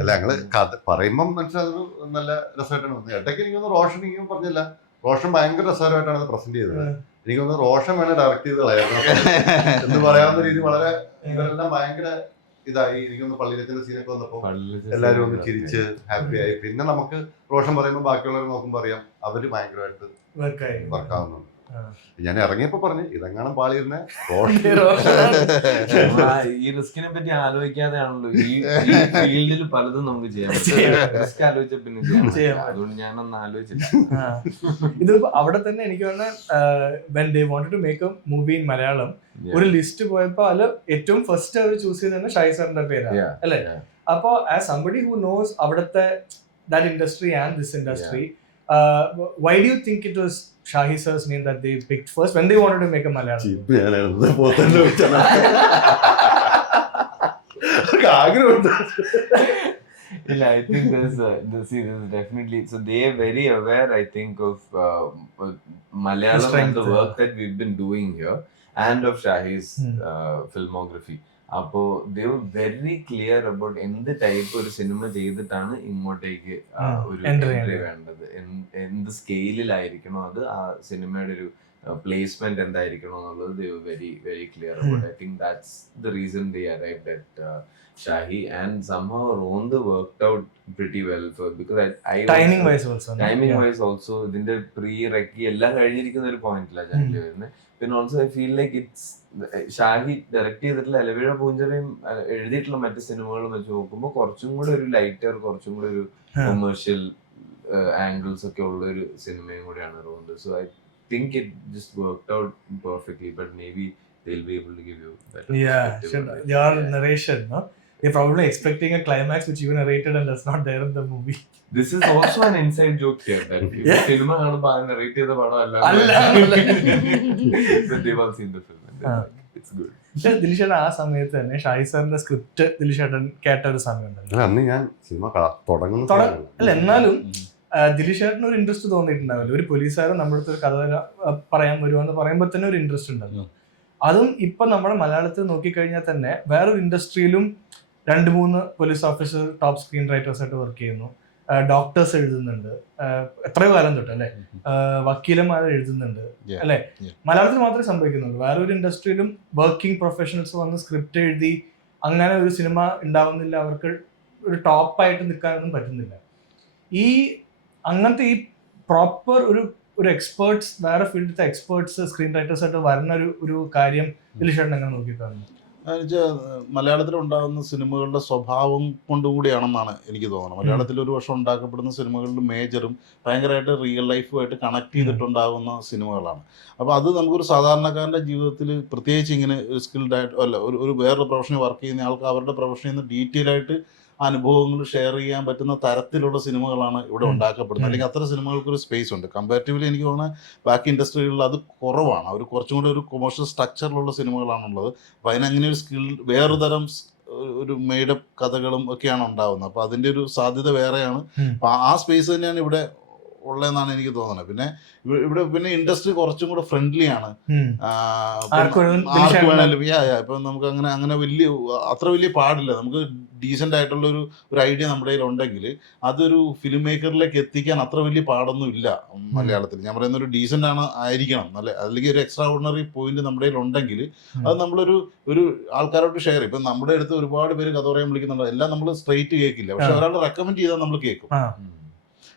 അല്ല ഞങ്ങള് കഥ പറയുമ്പം മനസ്സിലതൊരു നല്ല രസമായിട്ടാണ് വന്നത്. ഇടയ്ക്ക് എനിക്കൊന്ന് റോഷൻ ഇങ്ങനെ പറഞ്ഞില്ല, റോഷൻ ഭയങ്കര രസകരമായിട്ടാണ് അത് പ്രസന്റ് ചെയ്തത്. എനിക്കൊന്ന് റോഷൻ വേണേ ഡയറക്ട് ചെയ്ത് കളയായിരുന്നു എന്ന് പറയാവുന്ന രീതി. വളരെ ഇവരെല്ലാം ഭയങ്കര ഇതായി. എനിക്കൊന്ന് പള്ളിയിലത്തിന്റെ സീനൊക്കെ വന്നപ്പോ എല്ലാരും ഒന്ന് ചിരിച്ച് ഹാപ്പി ആയി. പിന്നെ നമുക്ക് റോഷൻ പറയുമ്പോൾ ബാക്കിയുള്ളവർ നോക്കുമ്പോൾ അറിയാം അവര് ഭയങ്കരമായിട്ട് വർക്കാവുന്നുണ്ട്. ഞാൻ ഇറങ്ങിയപ്പോ പറഞ്ഞു ഇതെങ്ങാനും പാളിയിരുന്നെ ഈ റിസ്കിനെ പറ്റി ആലോചിക്കാതെയാണല്ലോ ഈ ഫീൽഡിൽ പലതും നമുക്ക് ചെയ്യാൻ. റിസ്ക് ആലോചിച്ച പിന്നെ ചെയ്യാം. അതുകൊണ്ട് ഞാനൊന്നും ആലോചിച്ചില്ല. ഇത് അവിടെ തന്നെ എനിക്ക് when they wanted to make a movie in Malayalam ഒരു ലിസ്റ്റ് പോയപ്പോ അതിൽ ഏറ്റവും ഫസ്റ്റ് അവർ ചൂസ് ചെയ്തത് ഷായി സാറിന്റെ പേരാണ് അല്ലെ. അപ്പോ ആസ് സംബഡി ഹു നോസ് അവിടുത്തെ that industry and this industry, why do you think it was Shahi sir's name that they picked first when they wanted to make a Malayalam? I think there's definitely, so they are very aware, I think, of Malayalam and the work that we've been doing here and of Shahi's filmography. അപ്പോൾ they were very clear about എന്ത് type ഒരു cinema ചെയ്തിട്ടാണ് ഇങ്ങോട്ടേക്ക് ഒരു entry വേണ്ടത്, എന്ത് സ്കെയിലിലായിരിക്കണം അത്, ആ സിനിമയുടെ ഒരു placement എന്തായിരിക്കണം എന്നുള്ളത് they were very very clear about. I think that's the reason they arrived at Shahi, and somehow Ronda worked out pretty well for, because I timing vice also timing vice also ഇതിന്റെ pre reiki എല്ലാം കഴിഞ്ഞിരിക്കുന്ന ഒരു പോയിന്റിലാണ് ജാൻഗ്ലി വരുന്നത്. പിന്നെ also I feel like it's Shahi direct ചെയ്തിട്ടുള്ള എലവേഴ പൂഞ്ചറയും എഴുതിയിട്ടുള്ള മറ്റു സിനിമകളും വെച്ച് നോക്കുമ്പോൾ കുറച്ചും കൂടെ ഒരു ലൈറ്റർ, കുറച്ചും കൂടെ ഒരു കൊമേഴ്ഷ്യൽ ആംഗിൾസ് ഒക്കെ ഉള്ള ഒരു സിനിമയും കൂടെയാണ് Ronth. So I think it just worked out perfectly, but maybe they'll be able to give you better perspective on it. Your narration, no? You're probably expecting a climax which you narrated and that's not there in the movie. This is also an inside joke here that cinema കാണുമ്പോൾ ആ narrate ചെയ്ത പടം അല്ല. but they've all seen the film and it's good. പക്ഷേ ദിലീഷേട്ടൻ ആ സമയത്ത് തന്നെ ഷാഹി സാറിന്റെ സ്ക്രിപ്റ്റ് ദിലീഷേട്ടൻ കേട്ട ഒരു സമയം ഉണ്ടല്ലോ. അന്ന് ഞാൻ സിനിമ തുടങ്ങുന്ന അല്ല, എന്നാലും ദിലീഷേട്ടന് ഒരു ഇൻട്രസ്റ്റ് തോന്നിയിട്ടുണ്ടാവില്ല. ഒരു പോലീസുകാരൻ നമ്മുടെ അടുത്ത് ഒരു കഥ പറയാൻ വരുവാന്ന് പറയുമ്പോൾ തന്നെ ഒരു ഇൻട്രസ്റ്റ് ഉണ്ടല്ലോ. അതും ഇപ്പൊ നമ്മുടെ മലയാളത്തിൽ നോക്കിക്കഴിഞ്ഞാൽ തന്നെ വേറൊരു ഇൻഡസ്ട്രിയിലും 2-3 police officer top screen writers ആയിട്ട് വർക്ക് ചെയ്യുന്നു, ഡോക്ടേഴ്സ് എഴുതുന്നുണ്ട്, എത്രയോ കാലം തൊട്ട് അല്ലെ, വക്കീലന്മാർ എഴുതുന്നുണ്ട് അല്ലെ. മലയാളത്തിൽ മാത്രമേ സംഭവിക്കുന്നുള്ളൂ. വേറൊരു ഇൻഡസ്ട്രിയിലും വർക്കിംഗ് പ്രൊഫഷണൽസ് വന്ന് സ്ക്രിപ്റ്റ് എഴുതി അങ്ങനെ ഒരു സിനിമ ഉണ്ടാവുന്നില്ല, അവർക്ക് ഒരു ടോപ്പായിട്ട് നിൽക്കാനൊന്നും പറ്റുന്നില്ല. ഈ അങ്ങനത്തെ ഈ പ്രോപ്പർ ഒരു എക്സ്പേർട്സ്, വേറെ ഫീൽഡിലത്തെ എക്സ്പേർട്സ് സ്ക്രീൻ റൈറ്റേഴ്സ് ആയിട്ട് വരുന്ന ഒരു കാര്യം ദിലീഷേട്ടൻ എങ്ങനെ നോക്കിക്കാണുന്നു? മലയാളത്തിൽ ഉണ്ടാകുന്ന സിനിമകളുടെ സ്വഭാവം കൊണ്ടുകൂടിയാണെന്നാണ് എനിക്ക് തോന്നുന്നത്. മലയാളത്തിൽ ഒരു വർഷം ഉണ്ടാക്കപ്പെടുന്ന സിനിമകളിൽ മേജറും ഭയങ്കരമായിട്ട് റിയൽ ലൈഫുമായിട്ട് കണക്ട് ചെയ്തിട്ടുണ്ടാകുന്ന സിനിമകളാണ്. അപ്പോൾ അത് നമുക്കൊരു സാധാരണക്കാരൻ്റെ ജീവിതത്തിൽ പ്രത്യേകിച്ച് ഇങ്ങനെ ഒരു സ്കിൽഡ് ആയിട്ട് അല്ല ഒരു വേറൊരു പ്രൊഫഷനിൽ വർക്ക് ചെയ്യുന്ന ആൾക്ക് അവരുടെ പ്രൊഫഷനിൽ നിന്ന് ഡീറ്റെയിൽ ആയിട്ട് അനുഭവങ്ങൾ ഷെയർ ചെയ്യാൻ പറ്റുന്ന തരത്തിലുള്ള സിനിമകളാണ് ഇവിടെ ഉണ്ടാക്കപ്പെടുന്നത്. അല്ലെങ്കിൽ അത്ര സിനിമകൾക്കൊരു സ്പേസ് ഉണ്ട്. കമ്പാരിറ്റീവ്ലി എനിക്ക് തോന്നുന്നത് ബാക്കി ഇൻഡസ്ട്രികളിൽ അത് കുറവാണ്. അവർ കുറച്ചും കൂടെ ഒരു കൊമേഴ്ഷ്യൽ സ്ട്രക്ചറിലുള്ള സിനിമകളാണുള്ളത്. അപ്പോൾ അതിനങ്ങനെ ഒരു വേറൊരു തരം ഒരു മെയ്ഡപ്പ് കഥകളും ഒക്കെയാണ് ഉണ്ടാവുന്നത്. അപ്പോൾ അതിൻ്റെ ഒരു സാധ്യത വേറെയാണ്. അപ്പോൾ ആ സ്പേസ് തന്നെയാണ് ഇവിടെ ഉള്ളതെന്നാണ് എനിക്ക് തോന്നുന്നത്. പിന്നെ ഇവിടെ പിന്നെ ഇൻഡസ്ട്രി കുറച്ചും കൂടെ ഫ്രണ്ട്ലി ആണ്. ആർക്ക് വേണേലും ഇപ്പം നമുക്ക് അങ്ങനെ അത്ര വലിയ പാടില്ല. നമുക്ക് ഡീസൻ്റ് ആയിട്ടുള്ള ഒരു ഐഡിയ നമ്മുടെ കയ്യിൽ ഉണ്ടെങ്കിൽ അതൊരു ഫിലിം മേക്കറിലേക്ക് എത്തിക്കാൻ അത്ര വലിയ പാടൊന്നും ഇല്ല മലയാളത്തിൽ. ഞാൻ പറയുന്ന ഒരു ഡീസൻ്റ് ആയിരിക്കണം നല്ല, അല്ലെങ്കിൽ ഒരു എക്സ്ട്രാ ഓർഡിനറി പോയിന്റ് നമ്മുടെ കയ്യിൽ ഉണ്ടെങ്കിൽ അത് നമ്മളൊരു ആൾക്കാരോട് ഷെയർ ചെയ്യും. ഇപ്പം നമ്മുടെ അടുത്ത് ഒരുപാട് പേര് കഥ പറയാൻ വിളിക്കുന്നുണ്ട്. എല്ലാം നമ്മൾ സ്ട്രെയിറ്റ് കേൾക്കില്ല, പക്ഷെ ഒരാൾ റെക്കമെൻഡ് ചെയ്താൽ നമ്മൾ കേൾക്കും.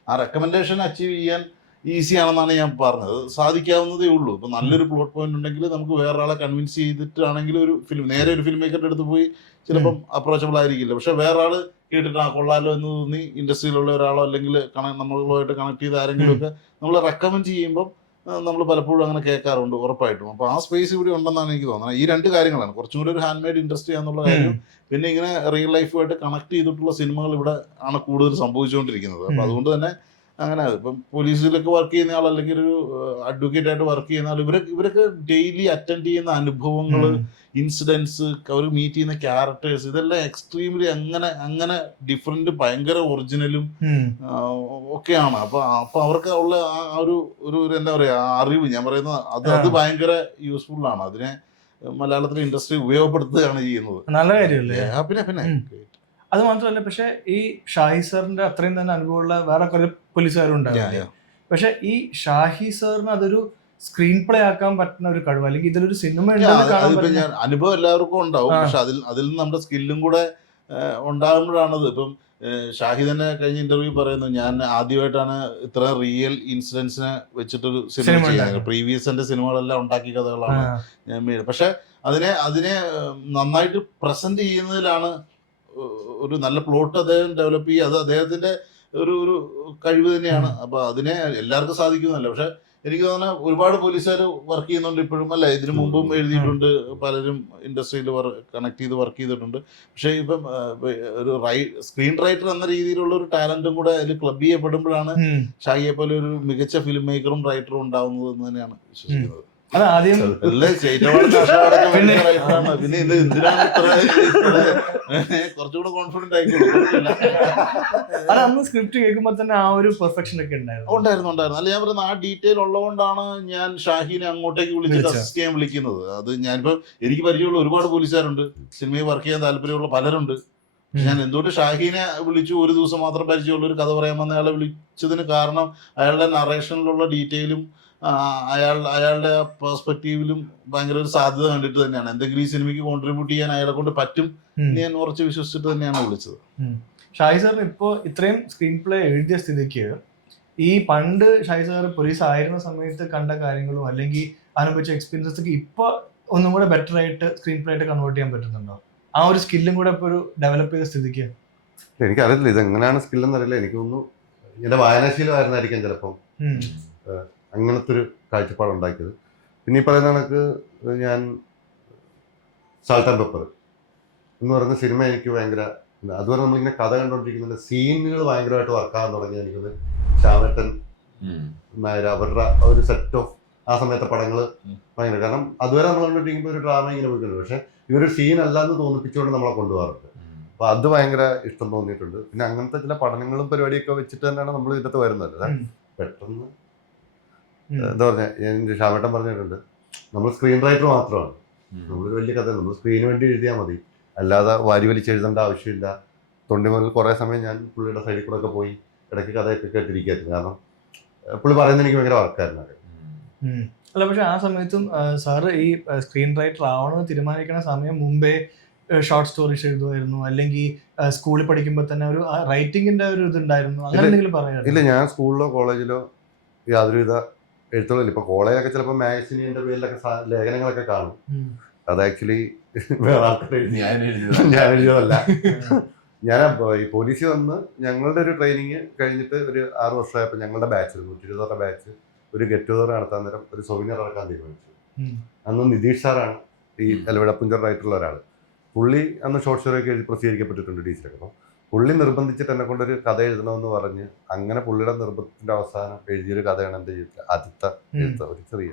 ആ റെക്കമെൻഡേഷൻ അച്ചീവ് ചെയ്യാൻ ഈസി ആണെന്നാണ് ഞാൻ പറഞ്ഞത്. സാധിക്കാവുന്നതേ ഉള്ളൂ. ഇപ്പം നല്ലൊരു പ്ലോട്ട് പോയിന്റ് ഉണ്ടെങ്കിൽ നമുക്ക് വേറൊരാളെ കൺവിൻസ് ചെയ്തിട്ടാണെങ്കിൽ ഒരു നേരെ ഒരു ഫിലിം മേക്കറുടെ അടുത്ത് പോയി ചിലപ്പം അപ്രോച്ചബിൾ ആയിരിക്കില്ല. പക്ഷെ വേറെ ആൾ കേട്ടിട്ട് കൊള്ളാലോ എന്ന് തോന്നി ഇൻഡസ്ട്രിയിലുള്ള ഒരാളോ അല്ലെങ്കിൽ നമ്മളുമായിട്ട് കണക്ട് ചെയ്ത ആരെങ്കിലും ഒക്കെ നമ്മൾ റെക്കമെൻഡ് ചെയ്യുമ്പം നമ്മൾ പലപ്പോഴും അങ്ങനെ കേൾക്കാറുണ്ട് ഉറപ്പായിട്ടും. അപ്പോൾ ആ സ്പേസ് ഇവിടെ ഉണ്ടെന്നാണ് എനിക്ക് തോന്നുന്നത്. ഈ 2 കാര്യങ്ങളാണ്, കുറച്ചും കൂടി ഒരു ഹാൻഡ് മെയ്ഡ് ഇൻഡസ്ട്രി എന്നുള്ള കാര്യം, പിന്നെ ഇങ്ങനെ റിയൽ ലൈഫുമായിട്ട് കണക്ട് ചെയ്തിട്ടുള്ള സിനിമകൾ ഇവിടെ ആണ് കൂടുതൽ സംഭവിച്ചുകൊണ്ടിരിക്കുന്നത്. അപ്പോൾ അതുകൊണ്ട് തന്നെ അങ്ങനെ ഇപ്പം പോലീസിലൊക്കെ വർക്ക് ചെയ്യുന്ന ആൾ അല്ലെങ്കിൽ ഒരു അഡ്വക്കേറ്റ് ആയിട്ട് വർക്ക് ചെയ്യുന്ന ആൾ ഇവരൊക്കെ ഡെയിലി അറ്റൻഡ് ചെയ്യുന്ന അനുഭവങ്ങൾ, ഇൻസിഡൻസ്, അവർ മീറ്റ് ചെയ്യുന്ന ക്യാരക്ടേഴ്സ്, ഇതെല്ലാം എക്സ്ട്രീംലി അങ്ങനെ ഡിഫറെന്റ് ഭയങ്കര ഒറിജിനലും ഒക്കെയാണ്. അപ്പൊ അവർക്ക് ഉള്ള ആ ഒരു എന്താ പറയാ അറിവ്, ഞാൻ പറയുന്നത് അത് ഭയങ്കര യൂസ്ഫുൾ ആണ്. അതിനെ മലയാളത്തിലെ ഇൻഡസ്ട്രി ഉപയോഗപ്പെടുത്തുകയാണ് ചെയ്യുന്നത്. നല്ല കാര്യമല്ലേ? പിന്നെ അത് മാത്രമല്ല, പക്ഷെ ഈ ഷാഹി സാറിന്റെ അത്രയും തന്നെ അനുഭവമുള്ള വേറെ കുറെ പോലീസുകാരും ഉണ്ടാവില്ല. പക്ഷെ ഈ ഷാഹി സാറിന് അതൊരു സ്ക്രീൻ പ്ലേ ആക്കാൻ പറ്റുന്ന ഒരു കഴിവ്, അല്ലെങ്കിൽ ഇതിലൊരു സിനിമ അനുഭവം എല്ലാവർക്കും ഉണ്ടാവും. പക്ഷെ അതിൽ നമ്മുടെ സ്കില്ലും കൂടെ ഉണ്ടാകുമ്പോഴാണത്. ഇപ്പം ഷാഹി തന്നെ കഴിഞ്ഞ ഇന്റർവ്യൂ പറയുന്നു, ഞാൻ ആദ്യമായിട്ടാണ് ഇത്ര റിയൽ ഇൻസിഡൻസിനെ വെച്ചിട്ടൊരു സിനിമ ചെയ്യുന്നത്. പ്രീവിയസ് എന്റെ സിനിമകളെല്ലാം ഉണ്ടാക്കിയ കഥകളാണ് ഞാൻ. പക്ഷെ അതിനെ നന്നായിട്ട് പ്രസന്റ് ചെയ്യുന്നതിലാണ് ഒരു നല്ല പ്ലോട്ട് അദ്ദേഹം ഡെവലപ്പ് ചെയ്യുക. അത് അദ്ദേഹത്തിന്റെ ഒരു കഴിവ് തന്നെയാണ്. അപ്പൊ അതിനെ എല്ലാവർക്കും സാധിക്കുന്നതല്ല. പക്ഷെ എനിക്ക് തോന്നുന്നത് ഒരുപാട് പോലീസുകാർ വർക്ക് ചെയ്യുന്നുണ്ട് ഇപ്പോഴും, അല്ല ഇതിനു മുമ്പും എഴുതിയിട്ടുണ്ട്, പലരും ഇൻഡസ്ട്രിയിൽ കണക്ട് ചെയ്ത് വർക്ക് ചെയ്തിട്ടുണ്ട്. പക്ഷെ ഇപ്പം ഒരു സ്ക്രീൻ റൈറ്റർ എന്ന രീതിയിലുള്ള ഒരു ടാലന്റും കൂടെ അതിൽ ക്ലബ് ചെയ്യപ്പെടുമ്പോഴാണ് ഷാഹിയെ പോലെ ഒരു മികച്ച ഫിലിം മേക്കറും റൈറ്ററും ഉണ്ടാവുന്നത് എന്ന് തന്നെയാണ് വിശ്വസിക്കുന്നത്. അതാദ്യം പിന്നെ ഇത് എന്തിനാണ് കുറച്ചുകൂടെ കോൺഫിഡന്റ് ആയിക്കോളൂ. അത് അന്ന് സ്ക്രിപ്റ്റ് കേൾക്കുമ്പോ തന്നെ ആ ഒരു പെർഫെക്ഷൻ ഒക്കെ ഉണ്ടായിരുന്നു. അല്ല, ഞാൻ പറയുന്നത് ആ ഡീറ്റെയിൽ ഉള്ളതുകൊണ്ടാണ് ഞാൻ ഷാഹിനെ അങ്ങോട്ടേക്ക് വിളിച്ചിട്ട് അസിസ്റ്റ് ചെയ്യാൻ വിളിക്കുന്നത്. അത് ഞാനിപ്പോ എനിക്ക് പരിചയമുള്ള ഒരുപാട് പോലീസുകാരുണ്ട്, സിനിമയിൽ വർക്ക് ചെയ്യാൻ താല്പര്യമുള്ള പലരുണ്ട്. ഞാൻ എന്തുകൊണ്ട് ഷാഹിനെ വിളിച്ചു, ഒരു ദിവസം മാത്രം പരിചയമുള്ള ഒരു കഥ പറയാൻ വന്ന അയാളെ വിളിച്ചതിന് കാരണം അയാളുടെ നറേഷനിലുള്ള ഡീറ്റെയിലും അയാളുടെ പെർസ്പെക്റ്റീവിലും ഭയങ്കര ഒരു സാധ്യത കണ്ടിട്ട് തന്നെയാണ് എന്തെങ്കിലും ഈ സിനിമയ്ക്ക് കോൺട്രിബ്യൂട്ട് ചെയ്യാൻ അയാളെ കൊണ്ട് പറ്റും എന്ന് ഞാൻ ഉറച്ച് വിശ്വസിച്ചിട്ട് തന്നെയാണ് വിളിച്ചത്. ഷാഹി സാറിന് ഇപ്പോൾ ഇത്രയും സ്ക്രീൻ പ്ലേ എഴുതിയ സ്ഥിതിക്ക് ഈ പണ്ട് ഷാഹി സാർ പോലീസ് ആയിരുന്ന സമയത്ത് കണ്ട കാര്യങ്ങളും അല്ലെങ്കിൽ അനുഭവിച്ച എക്സ്പീരിയൻസസ് ഒക്കെ ഇപ്പൊ ഒന്നും കൂടെ ബെറ്റർ ആയിട്ട് സ്ക്രീൻ പ്ലേ ആയിട്ട് കൺവേർട്ട് ചെയ്യാൻ പറ്റുന്നുണ്ടോ? ആ ഒരു സ്കില്ലും കൂടെ ഇപ്പോൾ ഒരു ഡെവലപ്പ് ചെയ്ത സ്ഥിതിക്ക്. എനിക്കറിയില്ല ഇത് എങ്ങനെയാണ് സ്കില്ലെന്ന് അറിയില്ല. എനിക്ക് തോന്നുന്നു എൻ്റെ വായനാശീലമായിരുന്നായിരിക്കാം ചിലപ്പം അങ്ങനത്തെ ഒരു കാഴ്ചപ്പാട് ഉണ്ടാക്കിയത്. പിന്നെ ഈ പറയുന്ന കണക്ക് ഞാൻ സാൾട്ട് ആൻഡ് പെപ്പർ എന്ന് പറയുന്ന സിനിമ എനിക്ക് ഭയങ്കര, അതുപോലെ നമ്മളിങ്ങനെ കഥ കണ്ടുകൊണ്ടിരിക്കുന്നുണ്ട്, സീനുകൾ ഭയങ്കരമായിട്ട് വർക്കാകാൻ തുടങ്ങി. എനിക്കത് ശ്യാമേട്ടൻ നായർ അവരുടെ ഒരു സെറ്റ് ഓഫ് ആ സമയത്തെ പടങ്ങൾ ഭയങ്കര, കാരണം അതുവരെ നമ്മൾ കണ്ടുകൊണ്ടിരിക്കുമ്പോൾ ഒരു ഡ്രാമ ഇങ്ങനെ പോയിട്ടുണ്ട്, പക്ഷെ ഇവരൊരു സീൻ അല്ലാന്ന് തോന്നിപ്പിച്ചുകൊണ്ട് നമ്മളെ കൊണ്ടുപോകാറുണ്ട്. അപ്പോൾ അത് ഭയങ്കര ഇഷ്ടം തോന്നിയിട്ടുണ്ട്. പിന്നെ അങ്ങനത്തെ ചില പഠനങ്ങളും പരിപാടിയൊക്കെ വെച്ചിട്ട് തന്നെയാണ് നമ്മൾ ഇതിനകത്ത് വരുന്നത്. പെട്ടെന്ന് എന്താ പറഞ്ഞ, ഞാൻ ശ്യാമേട്ടൻ പറഞ്ഞിട്ടുണ്ട്, നമ്മൾ സ്ക്രീൻ റൈറ്റർ മാത്രമാണ്, നമ്മളൊരു വലിയ കഥ നമ്മൾ സ്ക്രീന് വേണ്ടി എഴുതിയാൽ മതി, അല്ലാതെ വാരി വലിച്ച് എഴുതേണ്ട ആവശ്യമില്ല. തൊണ്ടി മുതൽ കുറേ സമയം ഞാൻ പുള്ളിയുടെ സൈഡിൽ കൂടെ ഒക്കെ പോയി ഇടയ്ക്ക് കഥയൊക്കെ കേട്ടിരിക്കുകയായിരുന്നു. കാരണം പുള്ളി പറയുന്നത് എനിക്ക് ഭയങ്കര വർക്കായിരുന്നു. അല്ല, പക്ഷെ ആ സമയത്തും സാറ് ഈ സ്ക്രീൻ റൈറ്റർ ആവണമെന്ന് തീരുമാനിക്കുന്ന സമയം മുമ്പേ ഷോർട്ട് സ്റ്റോറീസ് എഴുതുമായിരുന്നു, അല്ലെങ്കിൽ സ്കൂളിൽ പഠിക്കുമ്പോൾ തന്നെ ഒരു റൈറ്റിംഗിന്റെ ഒരു ഇതുണ്ടായിരുന്നു, അങ്ങനെ എന്തെങ്കിലും പറയാം? ഇല്ല, ഞാൻ സ്കൂളിലോ കോളേജിലോ യാതൊരുവിധ എഴുത്തുകളില്ല. ഇപ്പൊ കോളേജൊക്കെ ചിലപ്പോൾ മാഗസിനിന്റെ പേരിലൊക്കെ ലേഖനങ്ങളൊക്കെ കാണും. അത് ആക്ച്വലി വേറെ ആൾക്കാർ ഞാൻ എഴുതിയതല്ല. ഞാൻ ഈ പോലീസിൽ വന്ന് ഞങ്ങളുടെ ഒരു ട്രെയിനിങ് കഴിഞ്ഞിട്ട് ഒരു 6 വർഷമായപ്പോൾ ഞങ്ങളുടെ ബാച്ച് 120 ബാച്ച് ഒരു ഗെറ്റ് ടുഗദർ നടത്താൻ നേരം ഒരു സൊവിനിയർ ഇറക്കാൻ തീരുമാനിച്ചു. അന്ന് നിതീഷ് സാറാണ് ഈ എലവിടപ്പുഞ്ചറായിട്ടുള്ള ഒരാൾ. പുള്ളി അന്ന് ഷോർട്ട് സ്റ്റോറിയൊക്കെ എഴുതി പ്രസിദ്ധീകരിക്കപ്പെട്ടിട്ടുണ്ട് ടീച്ചറൊക്കെ. അപ്പോൾ പുള്ളി നിർബന്ധിച്ചിട്ട് എന്നെ കൊണ്ടൊരു കഥ എഴുതണമെന്ന് പറഞ്ഞ് അങ്ങനെ പുള്ളിയുടെ നിർബന്ധത്തിന്റെ അവസാനം എഴുതിയൊരു കഥയാണ് എൻ്റെ ജീവിതത്തിൽ ആദ്യത്തെ എഴുത്ത ഒരു ചെറിയ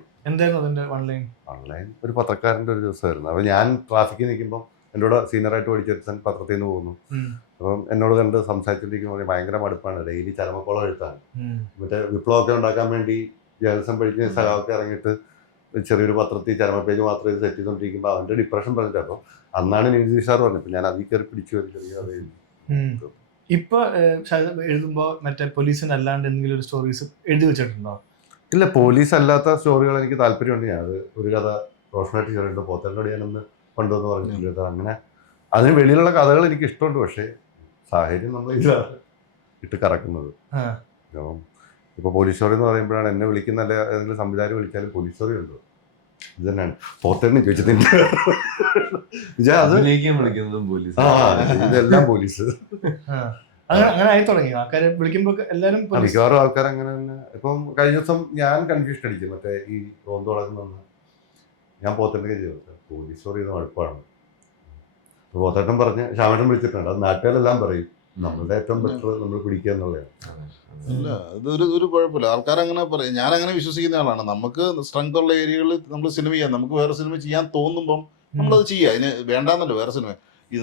ഓൺലൈൻ ഒരു പത്രക്കാരൻ്റെ ഒരു ദിവസമായിരുന്നു. അപ്പോൾ ഞാൻ ട്രാഫിക്കിൽ നിൽക്കുമ്പോൾ എന്നോട് സീനിയറായിട്ട് പഠിച്ചെടുത്താൻ പത്രത്തിൽ നിന്ന് പോകുന്നു. അപ്പം എന്നോട് കണ്ട് സംസാരിച്ചിരിക്കുമ്പോൾ ഭയങ്കര മടുപ്പാണ്, ഡെയിലി ചരമക്കോളം എഴുത്താണ്. മറ്റേ വിപ്ലവമൊക്കെ ഉണ്ടാക്കാൻ വേണ്ടി ജേർണലിസം പഠിച്ച് സഹാവൊക്കെ ഇറങ്ങിയിട്ട് ചെറിയൊരു പത്രത്തിൽ ചരമ പേജ് മാത്രം ഇത് സെറ്റ് ചെയ്തുകൊണ്ടിരിക്കുമ്പോൾ അവൻ്റെ ഡിപ്രഷൻ പറഞ്ഞിട്ട്. അപ്പോൾ അന്നാണ് നിതീഷ് സാർ പറഞ്ഞത്, ഞാൻ അതിൽ കയറി പിടിച്ചു വരിക. ഇപ്പൊ എഴുതുമ്പോ മറ്റേ പോലീസിന് അല്ലാണ്ട് എന്തെങ്കിലും ഒരു സ്റ്റോറീസ് എഴുതി വെച്ചിട്ടുണ്ടോ? ഇല്ല, പോലീസ് അല്ലാത്ത സ്റ്റോറികൾ എനിക്ക് താല്പര്യമുണ്ട്. ഞാൻ അത് ഒരു കഥ റോഷനായിട്ട് ചേർണ്ട് പോത്തനോട് ഞാനൊന്ന് കൊണ്ടുവന്ന് പറഞ്ഞിട്ടുണ്ട്. അങ്ങനെ അതിന് വെളിയിലുള്ള കഥകൾ എനിക്ക് ഇഷ്ടമുണ്ട്, പക്ഷേ സാഹചര്യം നമ്മൾ ഇതാണ് ഇട്ട് കറക്കുന്നത്. ഇപ്പൊ പോലീസ് സ്റ്റോറി എന്ന് പറയുമ്പോഴാണ് എന്നെ വിളിക്കുന്ന, അല്ലെ ഏതെങ്കിലും സംവിധാനം വിളിച്ചാലും പോലീസ് സ്റ്റോറി ഉണ്ടോ, ഇത് തന്നെയാണ് പോത്തന്നെ ചോദിച്ചതിന്റെ ഇതെല്ലാം പോലീസ്. അങ്ങനെ ആയി തുടങ്ങി ആൾക്കാരെ വിളിക്കുമ്പോ എല്ലാരും. മിക്കവാറും ആൾക്കാർ അങ്ങനെ തന്നെ. ഇപ്പം കഴിഞ്ഞ ദിവസം ഞാൻ കൺഫ്യൂഷൻ അടിക്കും, മറ്റേ ഈ റോന്ത് തുടങ്ങുന്ന ഞാൻ പോത്തന്റെ ചെയ്തത് പോലീസ് സ്റ്റോറി ചെയ്യുന്ന മടുപ്പാണ്. പോത്തേട്ടൻ പറഞ്ഞ് ശ്യാമേട്ടൻ വിളിച്ചിട്ടുണ്ട്, അത് നാട്ടുകാരെല്ലാം പറയും നമ്മളുടെ ഏറ്റവും ബെറ്റർ നമ്മൾ പിടിക്കുക എന്നുള്ളതാണ്. അല്ല, ഇതൊരു കുഴപ്പമില്ല, ആൾക്കാരങ്ങനെ പറയും. ഞാൻ അങ്ങനെ വിശ്വസിക്കുന്ന ആളാണ്. നമുക്ക് സ്ട്രെങ്ത് ഉള്ള ഏരിയകളിൽ നമ്മൾ സിനിമ ചെയ്യാം. നമുക്ക് വേറെ സിനിമ ചെയ്യാൻ തോന്നുമ്പം നമ്മളത് ചെയ്യുക. അതിന് വേണ്ടാന്നല്ലോ വേറെ സിനിമ. ഈ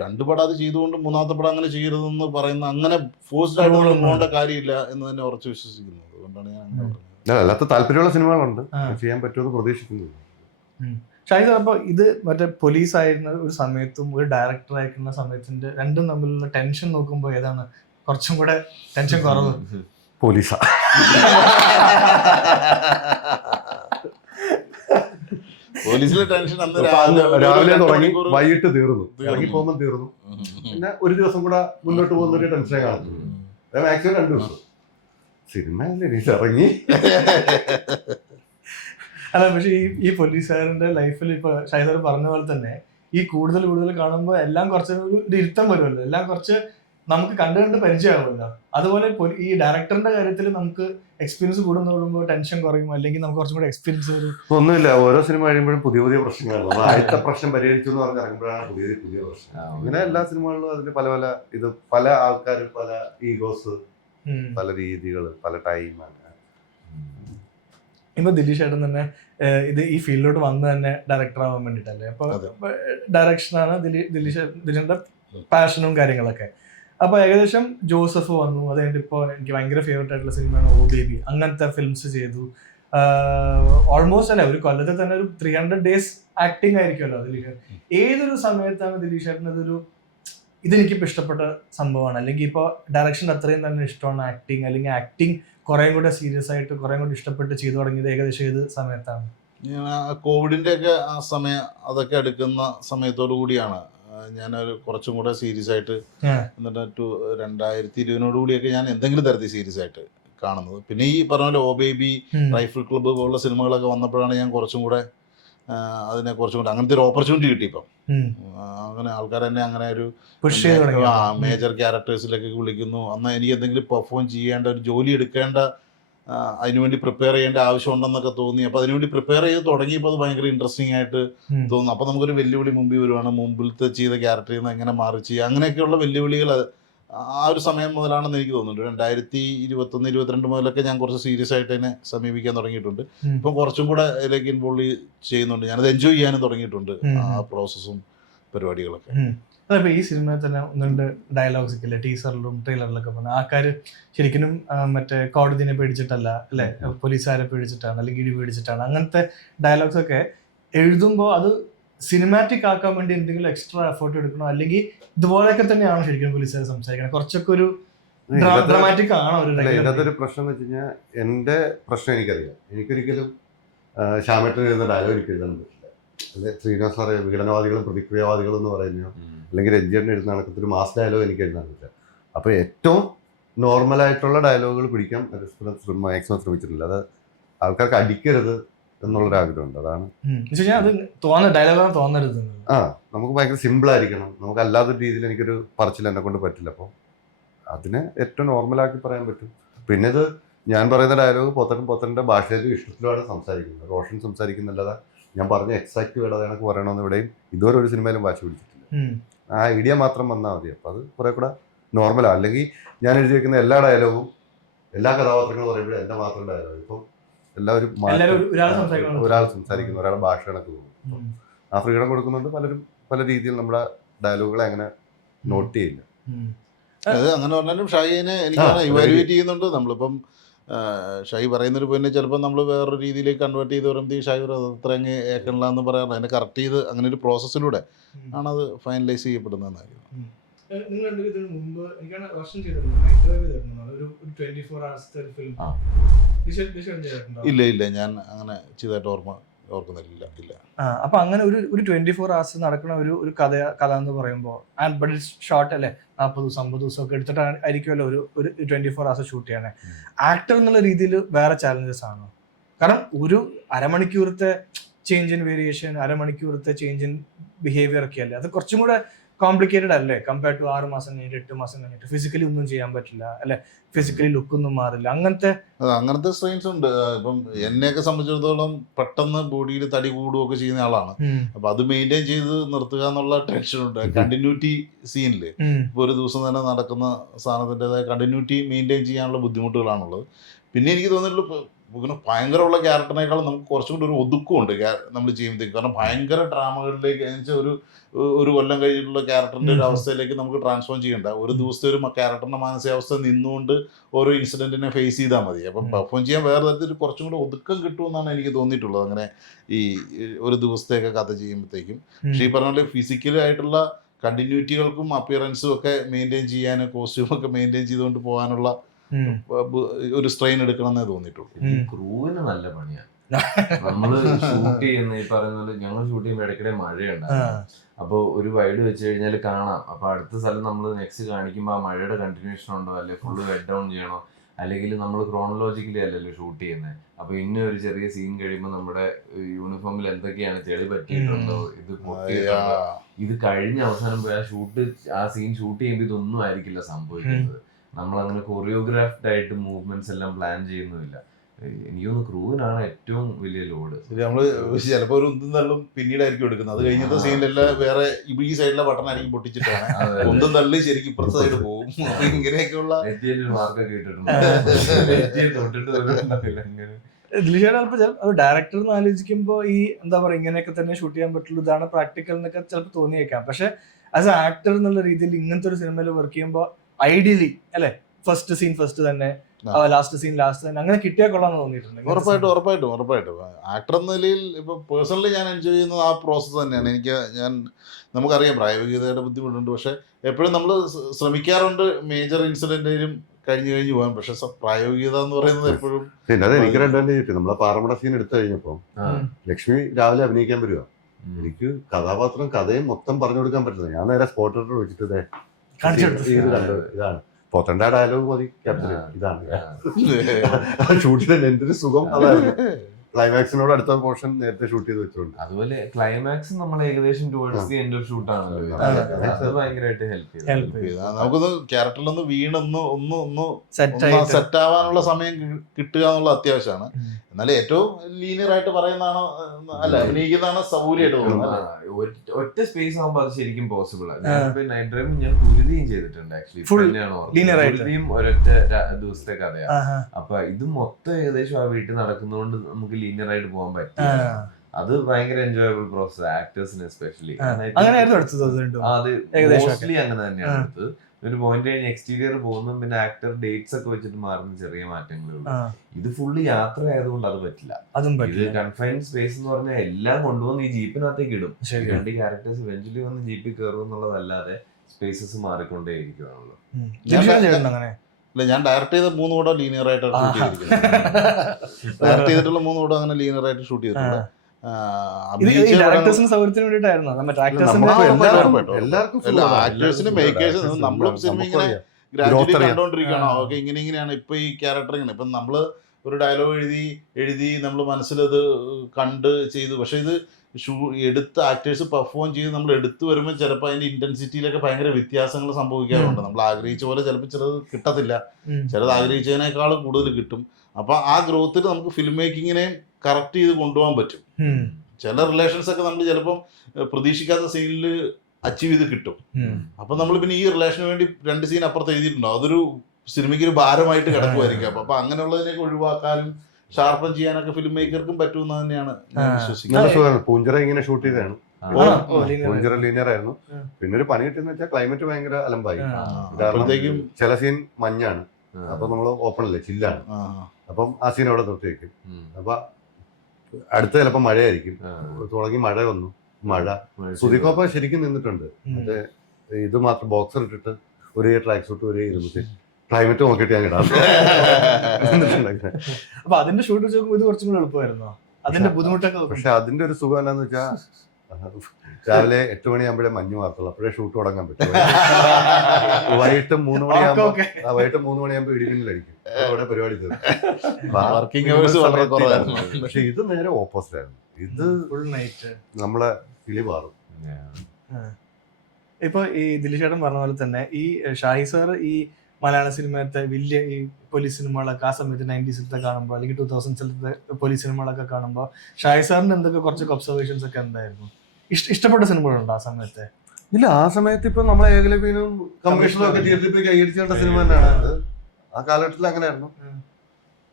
2 പടം അത് ചെയ്തുകൊണ്ട് 3ാമത്തെ പടം അങ്ങനെ ചെയ്യരുതെന്ന് പറയുന്ന, അങ്ങനെ ഫോഴ്സ്ഡ് ആയിട്ട് നമ്മൾ പോകേണ്ട കാര്യമില്ല എന്ന് തന്നെ ഉറച്ച് വിശ്വസിക്കുന്നു. അതുകൊണ്ടാണ് ഞാൻ അങ്ങനെ പറഞ്ഞത്. അല്ലാത്ത താല്പര്യമുള്ള സിനിമകളുണ്ട്, ചെയ്യാൻ പറ്റുമെന്ന് പ്രതീക്ഷിക്കുന്നു. ഷാഹിദ്, അപ്പൊ ഇത് മറ്റേ പോലീസ് ആയിരുന്ന ഒരു സമയത്തും ഒരു ഡയറക്ടർ ആയിരിക്കുന്ന സമയത്തിന്റെ രണ്ടും തമ്മിലുള്ള ടെൻഷൻ നോക്കുമ്പോ ഏതാണ് കുറച്ചും കൂടെ ടെൻഷൻ കുറവ്? പോലീസാ. പോലീസിലെ ടെൻഷൻ അന്ന് രാവിലെ തുടങ്ങി വൈകിട്ട് തീർന്നു, ഇറങ്ങി പോകുമ്പോൾ തീർന്നു. പിന്നെ ഒരു ദിവസം കൂടെ മുന്നോട്ട് പോകുന്ന ഒരു ടെൻഷനെ കാണുന്നു. മാക്സിമം 2 ദിവസം സിനിമ ഇറങ്ങി. അല്ല, പക്ഷെ ഈ പോലീസുകാരന്റെ ലൈഫിൽ ഇപ്പൊ ഷാഹിദ് പറഞ്ഞ പോലെ തന്നെ ഈ കൂടുതൽ കാണുമ്പോൾ എല്ലാം കുറച്ച് ഒരു ഇരുത്തം വരുമല്ലോ, എല്ലാം കുറച്ച് നമുക്ക് കണ്ട് പരിചയമാകുമല്ലോ. അതുപോലെ ഈ ഡയറക്ടറിന്റെ കാര്യത്തിൽ നമുക്ക് എക്സ്പീരിയൻസ് കൂടുമ്പോൾ ടെൻഷൻ കുറയും, അല്ലെങ്കിൽ നമുക്ക് കുറച്ചും കൂടെ എക്സ്പീരിയൻസ് വരും. ഒന്നുമില്ല, ഓരോ സിനിമ കഴിയുമ്പോഴും പുതിയ പ്രശ്നങ്ങളാണ്. ആദ്യത്തെ പ്രശ്നം പരിഹരിച്ചു എന്ന് പറഞ്ഞ് ഇറങ്ങുമ്പോഴാണ് പുതിയ പ്രശ്നം. അങ്ങനെ എല്ലാ സിനിമകളിലും അതിന് പല പല ആൾക്കാർ, പല ഈഗോസ്, പല രീതികൾ, പല ടൈം. ഇപ്പൊ ദിലീഷ് ഏട്ടൻ തന്നെ ഇത് ഈ ഫീൽഡിലോട്ട് വന്ന് തന്നെ ഡയറക്ടർ ആവാൻ വേണ്ടിട്ടല്ലേ? അപ്പൊ ഡയറക്ഷനാണ് ദിലീഷിന്റെ പാഷനും കാര്യങ്ങളൊക്കെ. അപ്പൊ ഏകദേശം ജോസഫ് വന്നു, അത് കഴിഞ്ഞിട്ട് ഇപ്പൊ എനിക്ക് ഭയങ്കര ഫേവറേറ്റ് ആയിട്ടുള്ള സിനിമയാണ് ഓ ബേബി. അങ്ങനത്തെ ഫിലിംസ് ചെയ്തു. ഓൾമോസ്റ്റ് അല്ലെ ഒരു കൊല്ലത്തിൽ തന്നെ ഒരു 300 days ആക്ടിങ് ആയിരിക്കുമല്ലോ ദിലീഷ്. ഏതൊരു സമയത്താണ് ദിലീഷ് ഏട്ടൻ ഇതൊരു ഇതെനിക്കിപ്പോൾ ഇഷ്ടപ്പെട്ട സംഭവമാണ്, അല്ലെങ്കിൽ ഇപ്പോൾ ഡയറക്ഷൻ അത്രയും തന്നെ ഇഷ്ടമാണ് ആക്ടിങ്, അല്ലെങ്കിൽ ആക്ടിങ് കുറേ കൂടെ സീരിയസ് ആയിട്ട് കുറേ കൂടെ ഇഷ്ടപ്പെട്ട് ചെയ്തു തുടങ്ങിയത് ഏകദേശം ഏത് സമയത്താണ്? കോവിഡിന്റെ ഒക്കെ ആ സമയം അതൊക്കെ എടുക്കുന്ന സമയത്തോടു കൂടിയാണ് ഞാനൊരു കുറച്ചും കൂടെ സീരിയസ് ആയിട്ട്, എന്നിട്ട് 2020 കൂടിയൊക്കെ ഞാൻ എന്തെങ്കിലും തരത്തിൽ സീരിയസ് ആയിട്ട് കാണുന്നത്. പിന്നെ ഈ പറഞ്ഞ പോലെ ഓ ബേബി, റൈഫിൾ ക്ലബ്ബ് പോലുള്ള സിനിമകളൊക്കെ വന്നപ്പോഴാണ് ഞാൻ കുറച്ചും കൂടെ അതിനെ കുറച്ചും കൂടെ അങ്ങനത്തെ ഒരു ഓപ്പർച്യൂണിറ്റി കിട്ടി. ഇപ്പം അങ്ങനെ ആൾക്കാർ തന്നെ അങ്ങനെ ഒരു മേജർ ക്യാരക്ടേഴ്സിലൊക്കെ വിളിക്കുന്നു. അന്ന് എനിക്ക് എന്തെങ്കിലും പെർഫോം ചെയ്യേണ്ട, ഒരു ജോലി എടുക്കേണ്ട, അതിനുവേണ്ടി പ്രിപ്പയർ ചെയ്യേണ്ട ആവശ്യമുണ്ടെന്നൊക്കെ തോന്നി. അപ്പോൾ അതിനുവേണ്ടി പ്രിപ്പയർ ചെയ്ത് തുടങ്ങിയപ്പോൾ അത് ഭയങ്കര ഇൻട്രസ്റ്റിംഗ് ആയിട്ട് തോന്നുന്നു. അപ്പോൾ നമുക്കൊരു വെല്ലുവിളി മുമ്പിൽ വരുവാണ്, മുമ്പിലത്തെ ചെയ്ത ക്യാരക്ടറിൽ നിന്ന് എങ്ങനെ മാറി ചെയ്യുക, അങ്ങനെയൊക്കെയുള്ള വെല്ലുവിളികൾ ആ ഒരു സമയം മുതലാണെന്ന് എനിക്ക് തോന്നുന്നുണ്ട്. 2021-22 മുതലൊക്കെ ഞാൻ കുറച്ച് സീരിയസ് ആയിട്ട് തന്നെ സമീപിക്കാൻ തുടങ്ങിയിട്ടുണ്ട്. ഇപ്പം കുറച്ചും കൂടെ അതിലേക്ക് ഇൻവോൾവ് ചെയ്യുന്നുണ്ട്. ഞാനത് എൻജോയ് ചെയ്യാനും തുടങ്ങിയിട്ടുണ്ട്, ആ പ്രോസസ്സും പരിപാടികളൊക്കെ. അതപ്പോൾ ഈ സിനിമയിൽ തന്നെ 1-2 ഡയലോഗ്സ് ഒക്കെ ഇല്ലേ ടീസറിലും ട്രെയിലറിലൊക്കെ പറഞ്ഞ ആൾക്കാർ ശരിക്കും മറ്റേ കോടതിനെ പേടിച്ചിട്ടല്ല അല്ലേ, പോലീസുകാരെ പേടിച്ചിട്ടാണ് അല്ലെങ്കിൽ ഇടി പേടിച്ചിട്ടാണ്, അങ്ങനത്തെ ഡയലോഗ്സ് ഒക്കെ എഴുതുമ്പോൾ അത് സിനിമാറ്റിക് ആക്കാൻ വേണ്ടി എന്തെങ്കിലും എക്സ്ട്രാ എഫേർട്ട് എടുക്കണോ, അല്ലെങ്കിൽ ഇതുപോലെയൊക്കെ തന്നെയാണോ ശരിക്കും പോലീസുകാർ സംസാരിക്കണം? കുറച്ചൊക്കെ ഒരു ഡ്രാമാറ്റിക് ആണോ? ഇതൊരു പ്രശ്നം എന്ന് വെച്ച് കഴിഞ്ഞാൽ എൻ്റെ പ്രശ്നം എനിക്കറിയാം. എനിക്കൊരിക്കലും ശ്യാമേട്ടൻ എഴുതുന്ന ഡയലോഗ് എനിക്ക് എഴുതാൻ പറ്റില്ല. അല്ലെ ശ്രീനിവാസ് സാറ് വിഘടനവാദികളും പ്രതിക്രിയാവാദികളും എന്ന് പറയുന്നോ, അല്ലെങ്കിൽ രഞ്ജൻ എഴുതുന്ന കണക്കത്തൊരു മാസ് ഡയലോഗ് എനിക്ക് എഴുതാൻ പറ്റില്ല. അപ്പോൾ ഏറ്റവും നോർമലായിട്ടുള്ള ഡയലോഗുകൾ പിടിക്കാൻ മാക്സിമം ശ്രമിച്ചിട്ടില്ല. അത് ആൾക്കാർക്ക് അടിക്കരുത് എന്നുള്ളൊരാഗ്രഹമുണ്ട്. അതാണ് നമുക്ക് ഭയങ്കര സിമ്പിൾ ആയിരിക്കണം, നമുക്ക് അല്ലാത്തൊരു രീതിയിൽ എനിക്കൊരു പറച്ചിൽ എന്നെ കൊണ്ട് പറ്റില്ല. അപ്പോൾ അതിനെ ഏറ്റവും നോർമലാക്കി പറയാൻ പറ്റും. പിന്നെ ഇത് ഞാൻ പറയുന്ന ഡയലോഗ് പോത്തൻ്റെ ഭാഷയിലും ഇഷ്ടത്തിലുമാണ് സംസാരിക്കുന്നത്. റോഷൻ സംസാരിക്കുന്നില്ലാതെ ഞാൻ പറഞ്ഞ എക്സാക്ട് വേർഡ് അത് കണക്ക് പറയണമെന്ന് ഇവിടെയും ഇതുവരെ ഒരു സിനിമയിലും ഭാഷ പിടിച്ചിട്ടില്ല. ആ ഐഡിയ മാത്രം വന്നാൽ മതി. അപ്പോൾ അത് കുറെ കൂടെ നോർമലാണ്. അല്ലെങ്കിൽ ഞാൻ എഴുതി വെക്കുന്ന എല്ലാ ഡയലോഗും എല്ലാ കഥാപാത്രങ്ങളും പറയുമ്പോഴും എൻ്റെ മാത്രം ഡയലോഗ്. ഇപ്പം എല്ലാവരും ഒരാൾ സംസാരിക്കുന്നു, ഒരാളുടെ ഭാഷ കണക്ക് തോന്നും. ആ ഫ്രീഡം കൊടുക്കുന്നുണ്ട്. പലരും പല രീതിയിൽ നമ്മുടെ ഡയലോഗുകളെ അങ്ങനെ നോട്ട് ചെയ്യില്ല. അത് അങ്ങനെ പറഞ്ഞാലും ഷൈനെ എനിക്ക് ഇവാലുവേറ്റ് ചെയ്യുന്നുണ്ട്. നമ്മളിപ്പം ഷൈ പറയുന്നൊരു പോയിന്റ് ചിലപ്പോൾ നമ്മൾ വേറൊരു രീതിയിലേക്ക് കൺവേർട്ട് ചെയ്ത് പറയുമ്പോൾ ഷൈ അത്ര അങ്ങ് ഏക്കണില്ല എന്ന് പറയാറ്, അതിനെ കറക്റ്റ് ചെയ്ത് അങ്ങനെ ഒരു പ്രോസസ്സിലൂടെ ആണത് ഫൈനലൈസ് ചെയ്യപ്പെടുന്നതെന്നായിരുന്നു. ഇല്ല ഇല്ല, ഞാൻ അങ്ങനെ ചെയ്തായിട്ട് ഓർക്കുന്നില്ല. ഇല്ല. അപ്പൊ അങ്ങനെ ഒരു 24 hours നടക്കുന്ന ഒരു കഥ എന്ന് പറയുമ്പോൾ ബട്ട് ഇറ്റ്സ് ഷോർട്ട് അല്ലേ, 40 ദിവസം 50 ദിവസം ഒക്കെ എടുത്തിട്ടാണ് ആയിരിക്കുമല്ലോ ഒരു 24 hours ഷൂട്ട് ചെയ്യണേ. ആക്ടർ എന്നുള്ള രീതിയിൽ വേറെ ചാലഞ്ചസ് ആണോ? കാരണം ഒരു അരമണിക്കൂറത്തെ ചേഞ്ച് ഇൻ വേരിയേഷൻ, അരമണിക്കൂറത്തെ ചേഞ്ച് ഇൻ ബിഹേവിയർ ഒക്കെ അല്ലേ, അത് കുറച്ചും കൂടെ കോംപ്ലിക്കേറ്റഡ് അല്ലേ കമ്പയർ ടു 6 മാസം കഴിഞ്ഞിട്ട് 8 മാസം കഴിഞ്ഞിട്ട് ഫിസിക്കലി ഒന്നും ചെയ്യാൻ പറ്റില്ല അല്ലെ, ഫിസിക്കലി ലുക്കൊന്നും മാറില്ല, അങ്ങനത്തെ സ്ട്രെയിൻസ് ഉണ്ട്. ഇപ്പം എന്നെയൊക്കെ സംബന്ധിച്ചിടത്തോളം പെട്ടെന്ന് ബോഡിയിൽ തടി കൂടുകയൊക്കെ ചെയ്യുന്ന ആളാണ്. അപ്പൊ അത് മെയിൻറ്റെയിൻ ചെയ്ത് നിർത്തുക എന്നുള്ള ടെൻഷൻ ഉണ്ട്. കണ്ടിന്യൂറ്റി സീനില് ഇപ്പൊ ഒരു ദിവസം തന്നെ നടക്കുന്ന സാധനത്തിൻ്റെതായ കണ്ടിന്യൂറ്റി മെയിൻറ്റെയിൻ ചെയ്യാനുള്ള ബുദ്ധിമുട്ടുകളാണുള്ളത്. പിന്നെ എനിക്ക് തോന്നിയിട്ടുള്ള ഇങ്ങനെ ഭയങ്കരമുള്ള ക്യാരക്ടറിനേക്കാളും നമുക്ക് കുറച്ചും കൂടി ഒരു ഒതുക്കമുണ്ട് നമ്മൾ ചെയ്യുമ്പോഴത്തേക്ക്. കാരണം ഭയങ്കര ഡ്രാമകളിലേക്ക് വെച്ചാൽ ഒരു കൊല്ലം കഴിഞ്ഞിട്ടുള്ള ക്യാരക്ടറിന്റെ ഒരു അവസ്ഥയിലേക്ക് നമുക്ക് ട്രാൻസ്ഫോം ചെയ്യണ്ട. ഒരു ദിവസത്തെ ഒരു ക്യാരക്ടറിന്റെ മാനസികാവസ്ഥ നിന്നുകൊണ്ട് ഓരോ ഇൻസിഡന്റിനെ ഫേസ് ചെയ്താൽ മതി. അപ്പം പെർഫോം ചെയ്യാൻ വേറെ തരത്തിൽ കുറച്ചും കൂടെ ഒതുക്കം കിട്ടുമെന്നാണ് എനിക്ക് തോന്നിയിട്ടുള്ളത്, അങ്ങനെ ഈ ഒരു ദിവസത്തെയൊക്കെ കഥ ചെയ്യുമ്പോഴത്തേക്കും. പക്ഷെ ഈ പറഞ്ഞ പോലെ ഫിസിക്കലായിട്ടുള്ള കണ്ടിന്യൂറ്റികൾക്കും അപ്പിയറൻസും ഒക്കെ മെയിൻറ്റെയിൻ ചെയ്യാൻ, കോസ്റ്റ്യൂമൊക്കെ മെയിൻറ്റെയിൻ ചെയ്തുകൊണ്ട് പോകാനുള്ള ഒരു സ്ട്രെയിൻ എടുക്കണമെന്നേ തോന്നിയിട്ടുള്ളൂ. ക്രൂവിന് നല്ല പണിയാണ്. നമ്മള് ഷൂട്ട് ചെയ്യുന്ന ഈ പറയുന്ന പോലെ ഞങ്ങൾ ഷൂട്ട് ചെയ്യുമ്പോൾ ഇടയ്ക്കിടെ മഴയുണ്ടാകും. അപ്പോൾ ഒരു വൈഡ് വെച്ച് കഴിഞ്ഞാൽ കാണാം. അപ്പോൾ അടുത്ത സ്ഥലം നമ്മൾ നെക്സ്റ്റ് കാണിക്കുമ്പോൾ ആ മഴയുടെ കണ്ടിന്യൂഷൻ ഉണ്ടോ, അല്ലെങ്കിൽ ഫുള്ള് ഹെഡ് ഡൗൺ ചെയ്യണോ, അല്ലെങ്കിൽ നമ്മൾ ക്രോണോളജിക്കലി അല്ലല്ലോ ഷൂട്ട് ചെയ്യുന്നത്. അപ്പോൾ ഇന്ന ഒരു ചെറിയ സീൻ കഴിയുമ്പോൾ നമ്മുടെ യൂണിഫോമിൽ എന്തൊക്കെയാണ് ചെളി പറ്റിയിട്ടുണ്ടോ, ഇത് പൊട്ടിയിട്ടുണ്ടോ, ഇത് കഴിഞ്ഞ അവസാനം പോയി ആ സീൻ ഷൂട്ട് ചെയ്യുമ്പോൾ ഇതൊന്നും ആയിരിക്കില്ല സംഭവിക്കുന്നത്. നമ്മളങ്ങനെ കൊറിയോഗ്രാഫ്ഡ് ആയിട്ട് മൂവ്മെന്റ്സ് എല്ലാം പ്ലാൻ ചെയ്യുന്നില്ല. എനിക്കൊന്ന് ക്രൂവിനാണ് ഏറ്റവും വലിയ ലോഡ്. നമ്മള് ചിലപ്പോ ഒരു ഉന്തും തള്ളും പിന്നീടായിരിക്കും എടുക്കുന്നത്. അത് കഴിഞ്ഞത്തെ സീനിലെല്ലാം വേറെ ഈ സൈഡിലെ ബട്ടൺ ആയിരിക്കും പൊട്ടിച്ചിട്ടാണ് ഉന്തും തള്ളി ശരിക്കും ഇപ്പുറത്തെ സൈഡ് പോകും. ഇങ്ങനെയൊക്കെയുള്ള മാർക്കൊക്കെ ഇട്ടിട്ടുണ്ട്. ഡയറക്ടർ എന്ന് ആലോചിക്കുമ്പോൾ ഈ എന്താ പറയുക ഇങ്ങനെയൊക്കെ തന്നെ ഷൂട്ട് ചെയ്യാൻ പറ്റുള്ളൂ, ഇതാണ് പ്രാക്ടിക്കൽ എന്നൊക്കെ ചിലപ്പോൾ തോന്നിയേക്കാം. പക്ഷെ ആസ് എ ആക്ടർ എന്നുള്ള രീതിയിൽ ഇങ്ങനത്തെ ഒരു സിനിമയിൽ വർക്ക് ചെയ്യുമ്പോൾ ഐഡിയലി അല്ലെ ഫസ്റ്റ് സീൻ ഫസ്റ്റ് തന്നെ ലാസ്റ്റ് സീൻ അങ്ങനെ കിട്ടിയാൽ കൊള്ളാന്ന് തോന്നിയിട്ടുണ്ട്. ഉറപ്പായിട്ടും ആക്ടർ എന്ന നിലയിൽ ഇപ്പൊ പേഴ്സണലി ഞാൻ എൻജോയ് ചെയ്യുന്നത് ആ പ്രോസസ്സ് തന്നെയാണ്. നമുക്കറിയാം പ്രായോഗികതയുടെ ബുദ്ധിമുട്ടുണ്ട്, പക്ഷെ എപ്പോഴും നമ്മൾ ശ്രമിക്കാറുണ്ട് മേജർ ഇൻസിഡന്റിലും കഴിഞ്ഞു പോകാൻ. പക്ഷെ പ്രായോഗികത എന്ന് പറയുന്നത് എപ്പോഴും പിന്നെ അത് എനിക്കൊരു അഡ്വാൻറ്റേജ് കിട്ടി. നമ്മളെ പാറമട സീൻ എടുത്തു കഴിഞ്ഞപ്പോ ലക്ഷ്മി രാവിലെ അഭിനയിക്കാൻ വരുക, എനിക്ക് കഥയും മൊത്തം പറഞ്ഞു കൊടുക്കാൻ പറ്റില്ല. ഞാൻ നേരെ സ്പോട്ടർ വെച്ചിട്ട് ഇതാണ് പോത്തണ്ട ഡയലോഗ് മതി ക്യാപ്ചർ ഇതാണ് ഷൂട്ടിന്റെ എന്തൊരു സുഖം അതായിരുന്നു. ക്ലൈമാക്സിനോട് അടുത്ത പോർഷൻ നേരത്തെ ഷൂട്ട് ചെയ്ത് വെച്ചിട്ടുണ്ട്. അതുപോലെ ക്ലൈമാക്സ് നമ്മൾ ഏകദേശം towards the end of shoot ആണല്ലോ, അത് ഭയങ്കരമായിട്ട് ഹെൽപ്പ് ചെയ്തു. നമുക്കൊന്ന് ക്യാരക്ടറിലൊന്ന് ഒന്ന് സെറ്റ് ആവാനുള്ള സമയം കിട്ടുക എന്നുള്ള അത്യാവശ്യമാണ്. എന്നാലും ഏറ്റവും ലീനിയർ ആയിട്ട് പറയുന്നതാണോ അല്ല അഭിനയിക്കുന്നതാണ് സൗകര്യമായിട്ട് തോന്നുന്നത്. ഒറ്റ സ്പേസ് ആകുമ്പോൾ അത് ശരിക്കും പോസിബിൾ ആണ്. നൈറ്റ് ഡ്രൈവിംഗ് ഞാൻ കുരുതിയും ചെയ്തിട്ടുണ്ട് ആക്ച്വലി. ഒരൊറ്റ ദിവസത്തെ കഥയാണ്. അപ്പൊ ഇത് മൊത്തം ഏകദേശം ആ വീട്ടിൽ നടക്കുന്നതുകൊണ്ട് നമുക്ക് ലീനിയർ ആയിട്ട് പോകാൻ പറ്റും. അത് ഭയങ്കര എൻജോയബിൾ പ്രോസസ് ആക്ടേഴ്സിന് എസ്പെഷ്യലി. അത് മോസ്റ്റ്ലി അങ്ങനെ തന്നെയാണ് എടുത്തത്. ഒരു പോയിന്റ് കഴിഞ്ഞ് എക്സ്റ്റീരിയർ പോകുന്നു, പിന്നെ ആക്ടർ ഡേറ്റ്സ് ഒക്കെ വെച്ചിട്ട് മാറുന്ന ചെറിയ മാറ്റങ്ങളേ ഉള്ളൂ. ഇത് ഫുള്ള് യാത്ര ആയതുകൊണ്ട് അത് പറ്റില്ല. ഇത് കൺഫൈൻഡ് സ്പേസ് എന്ന് പറഞ്ഞാൽ എല്ലാം കൊണ്ടുവന്ന് ഈ ജീപ്പിനകത്തേക്ക് ഇടും. രണ്ട് ക്യാരക്ടേഴ്സ് ഇവെന്ച്വലി വന്ന് ജീപ്പിൽ കയറും എന്നുള്ളതല്ലാതെ സ്പേസസ് മാറിക്കൊണ്ടേ ഇരിക്കുകയാണല്ലോ. ഞാൻ ഡയറക്ട് ചെയ്ത 3 പടം ലീനിയർ ആയിട്ട് ഷൂട്ട് ചെയ്തിരിക്കുന്നത്. ഡയറക്ട് ചെയ്തിട്ടുള്ള 3 പടം അങ്ങനെ ലീനിയർ ആയിട്ട് ഷൂട്ട് ചെയ്തിട്ടുണ്ട്. ആക്ടേഴ്സിനും മേക്കേഴ്സിനും നമ്മളും സിനിമ ഇങ്ങനെ ഗ്രാജുവലി കണ്ടോണ്ടിരിക്കണം. ഓക്കെ, ഇങ്ങനെയാണ് ഇപ്പൊ ഈ ക്യാരക്ടർ ഇങ്ങനെ. ഇപ്പൊ നമ്മള് ഒരു ഡയലോഗ് എഴുതി നമ്മൾ മനസ്സിലത് കണ്ട് ചെയ്തു. പക്ഷെ ഇത് എടുത്ത് ആക്ടേഴ്സ് പെർഫോം ചെയ്ത് നമ്മൾ എടുത്തു വരുമ്പോൾ ചിലപ്പോൾ അതിന്റെ ഇന്റൻസിറ്റിയിലൊക്കെ ഭയങ്കര വ്യത്യാസങ്ങൾ സംഭവിക്കാറുണ്ട്. നമ്മൾ ആഗ്രഹിച്ച പോലെ ചിലപ്പോൾ ചിലത് കിട്ടത്തില്ല, ചിലത് ആഗ്രഹിച്ചതിനേക്കാളും കൂടുതൽ കിട്ടും. അപ്പൊ ആ ഗ്രോത്തിൽ നമുക്ക് ഫിലിം മേക്കിങ്ങിനെ കറക്റ്റ് ചെയ്ത് കൊണ്ടുപോകാൻ പറ്റും. ചില റിലേഷൻസ് ഒക്കെ നമ്മൾ ചിലപ്പം പ്രതീക്ഷിക്കാത്ത സീനിൽ അച്ചീവ് ചെയ്ത് കിട്ടും. അപ്പൊ നമ്മൾ പിന്നെ ഈ റിലേഷന് വേണ്ടി 2 സീൻ അപ്പുറത്ത് എഴുതിയിട്ടുണ്ടോ, അതൊരു സിനിമയ്ക്ക് ഒരു ഭാരമായിട്ട് കിടക്കുമായിരിക്കും. അപ്പൊ അങ്ങനെയുള്ളതിനൊക്കെ ഒഴിവാക്കാനും ഷാർപ്പൻ ചെയ്യാനൊക്കെ ഫിലിം മേക്കർക്കും പറ്റുമെന്ന് തന്നെയാണ് ഞാൻ വിശ്വസിക്കുന്നത്. പൂഞ്ചിറ ഇങ്ങനെ ഷൂട്ട് ചെയ്തതാണ്. പൂഞ്ചിറ ലീനിയർ ആയിരുന്നു. പിന്നെ ഒരു പണി കിട്ടിയെന്ന് വെച്ചാൽ ക്ലൈമറ്റ് ഭയങ്കര അലമ്പായി. കാരണം ചില സീൻ മഞ്ഞാണ്, അപ്പൊ നമ്മള് ഓപ്പൺ അല്ലേ, ചില്ലാണ്. അപ്പം ആ സീൻ അവിടെ നിർത്തി വെക്കും. അപ്പൊ അടുത്ത ചിലപ്പോ മഴയായിരിക്കും. തുടങ്ങി മഴ വന്നു. സുധികോപ്പ ശരിക്കും നിന്നിട്ടുണ്ട്. മറ്റേ ഇത് മാത്രം ബോക്സർ ഇട്ടിട്ട് ഒരേ ട്രാക്ക് സൂട്ട് ഒരേ ഇരുന്നിട്ട് ക്ലൈമറ്റ് നോക്കിയിട്ട് ഞാൻ ഇടാം. അപ്പൊ അതിന്റെ ഷൂട്ട് ഇത് കുറച്ചും കൂടി എളുപ്പമായിരുന്നോ? അതിന്റെ ബുദ്ധിമുട്ടൊക്കെ. പക്ഷെ അതിന്റെ ഒരു സുഖം എന്താന്ന് വെച്ചാൽ രാവിലെ 8 മണിയാകുമ്പോഴേ മഞ്ഞ് വാർത്തുള്ളൂ, അപ്പോഴേ ഷൂട്ട് തുടങ്ങാൻ പറ്റും. വൈകിട്ട് 3 മണിയാകുമ്പോൾ ഇടിമിന്നലടിക്കും, അവിടെ പരിപാടി തീർക്കും. പക്ഷെ ഇത് നേരെ ഓപ്പോസിറ്റ് ആയിരുന്നു. ഇത് ഫുൾ നൈറ്റ് നമ്മളെ കിളി മാറും. ഇപ്പൊ ഈ ദിലീഷേട്ടൻ പറഞ്ഞ പോലെ തന്നെ ഈ ഷാഹി സാർ ഈ മലയാള സിനിമത്തെ വലിയ ഈ പോലീസ് സിനിമകളൊക്കെ ആ സമയത്ത് 90s കാണുമ്പോൾ അല്ലെങ്കിൽ 2000s പോലീസ് സിനിമകളൊക്കെ കാണുമ്പോൾ ഷാഹി സാറിന് എന്തൊക്കെ കുറച്ചൊക്കെ ഒബ്സർവേഷൻസ് ഒക്കെ എന്തായിരുന്നു? ഇഷ്ടപ്പെട്ട സിനിമകളുണ്ടോ ആ സമയത്ത്? ഇല്ല, ആ സമയത്ത് ഇപ്പൊ നമ്മളെ ഏകലവ്യനും കമ്മീഷനും ഒക്കെ തിയേറ്ററിൽ പോയി കൈയടിച്ചേണ്ട സിനിമ തന്നെയാണ്. ആ കാലഘട്ടത്തിൽ അങ്ങനെയായിരുന്നു.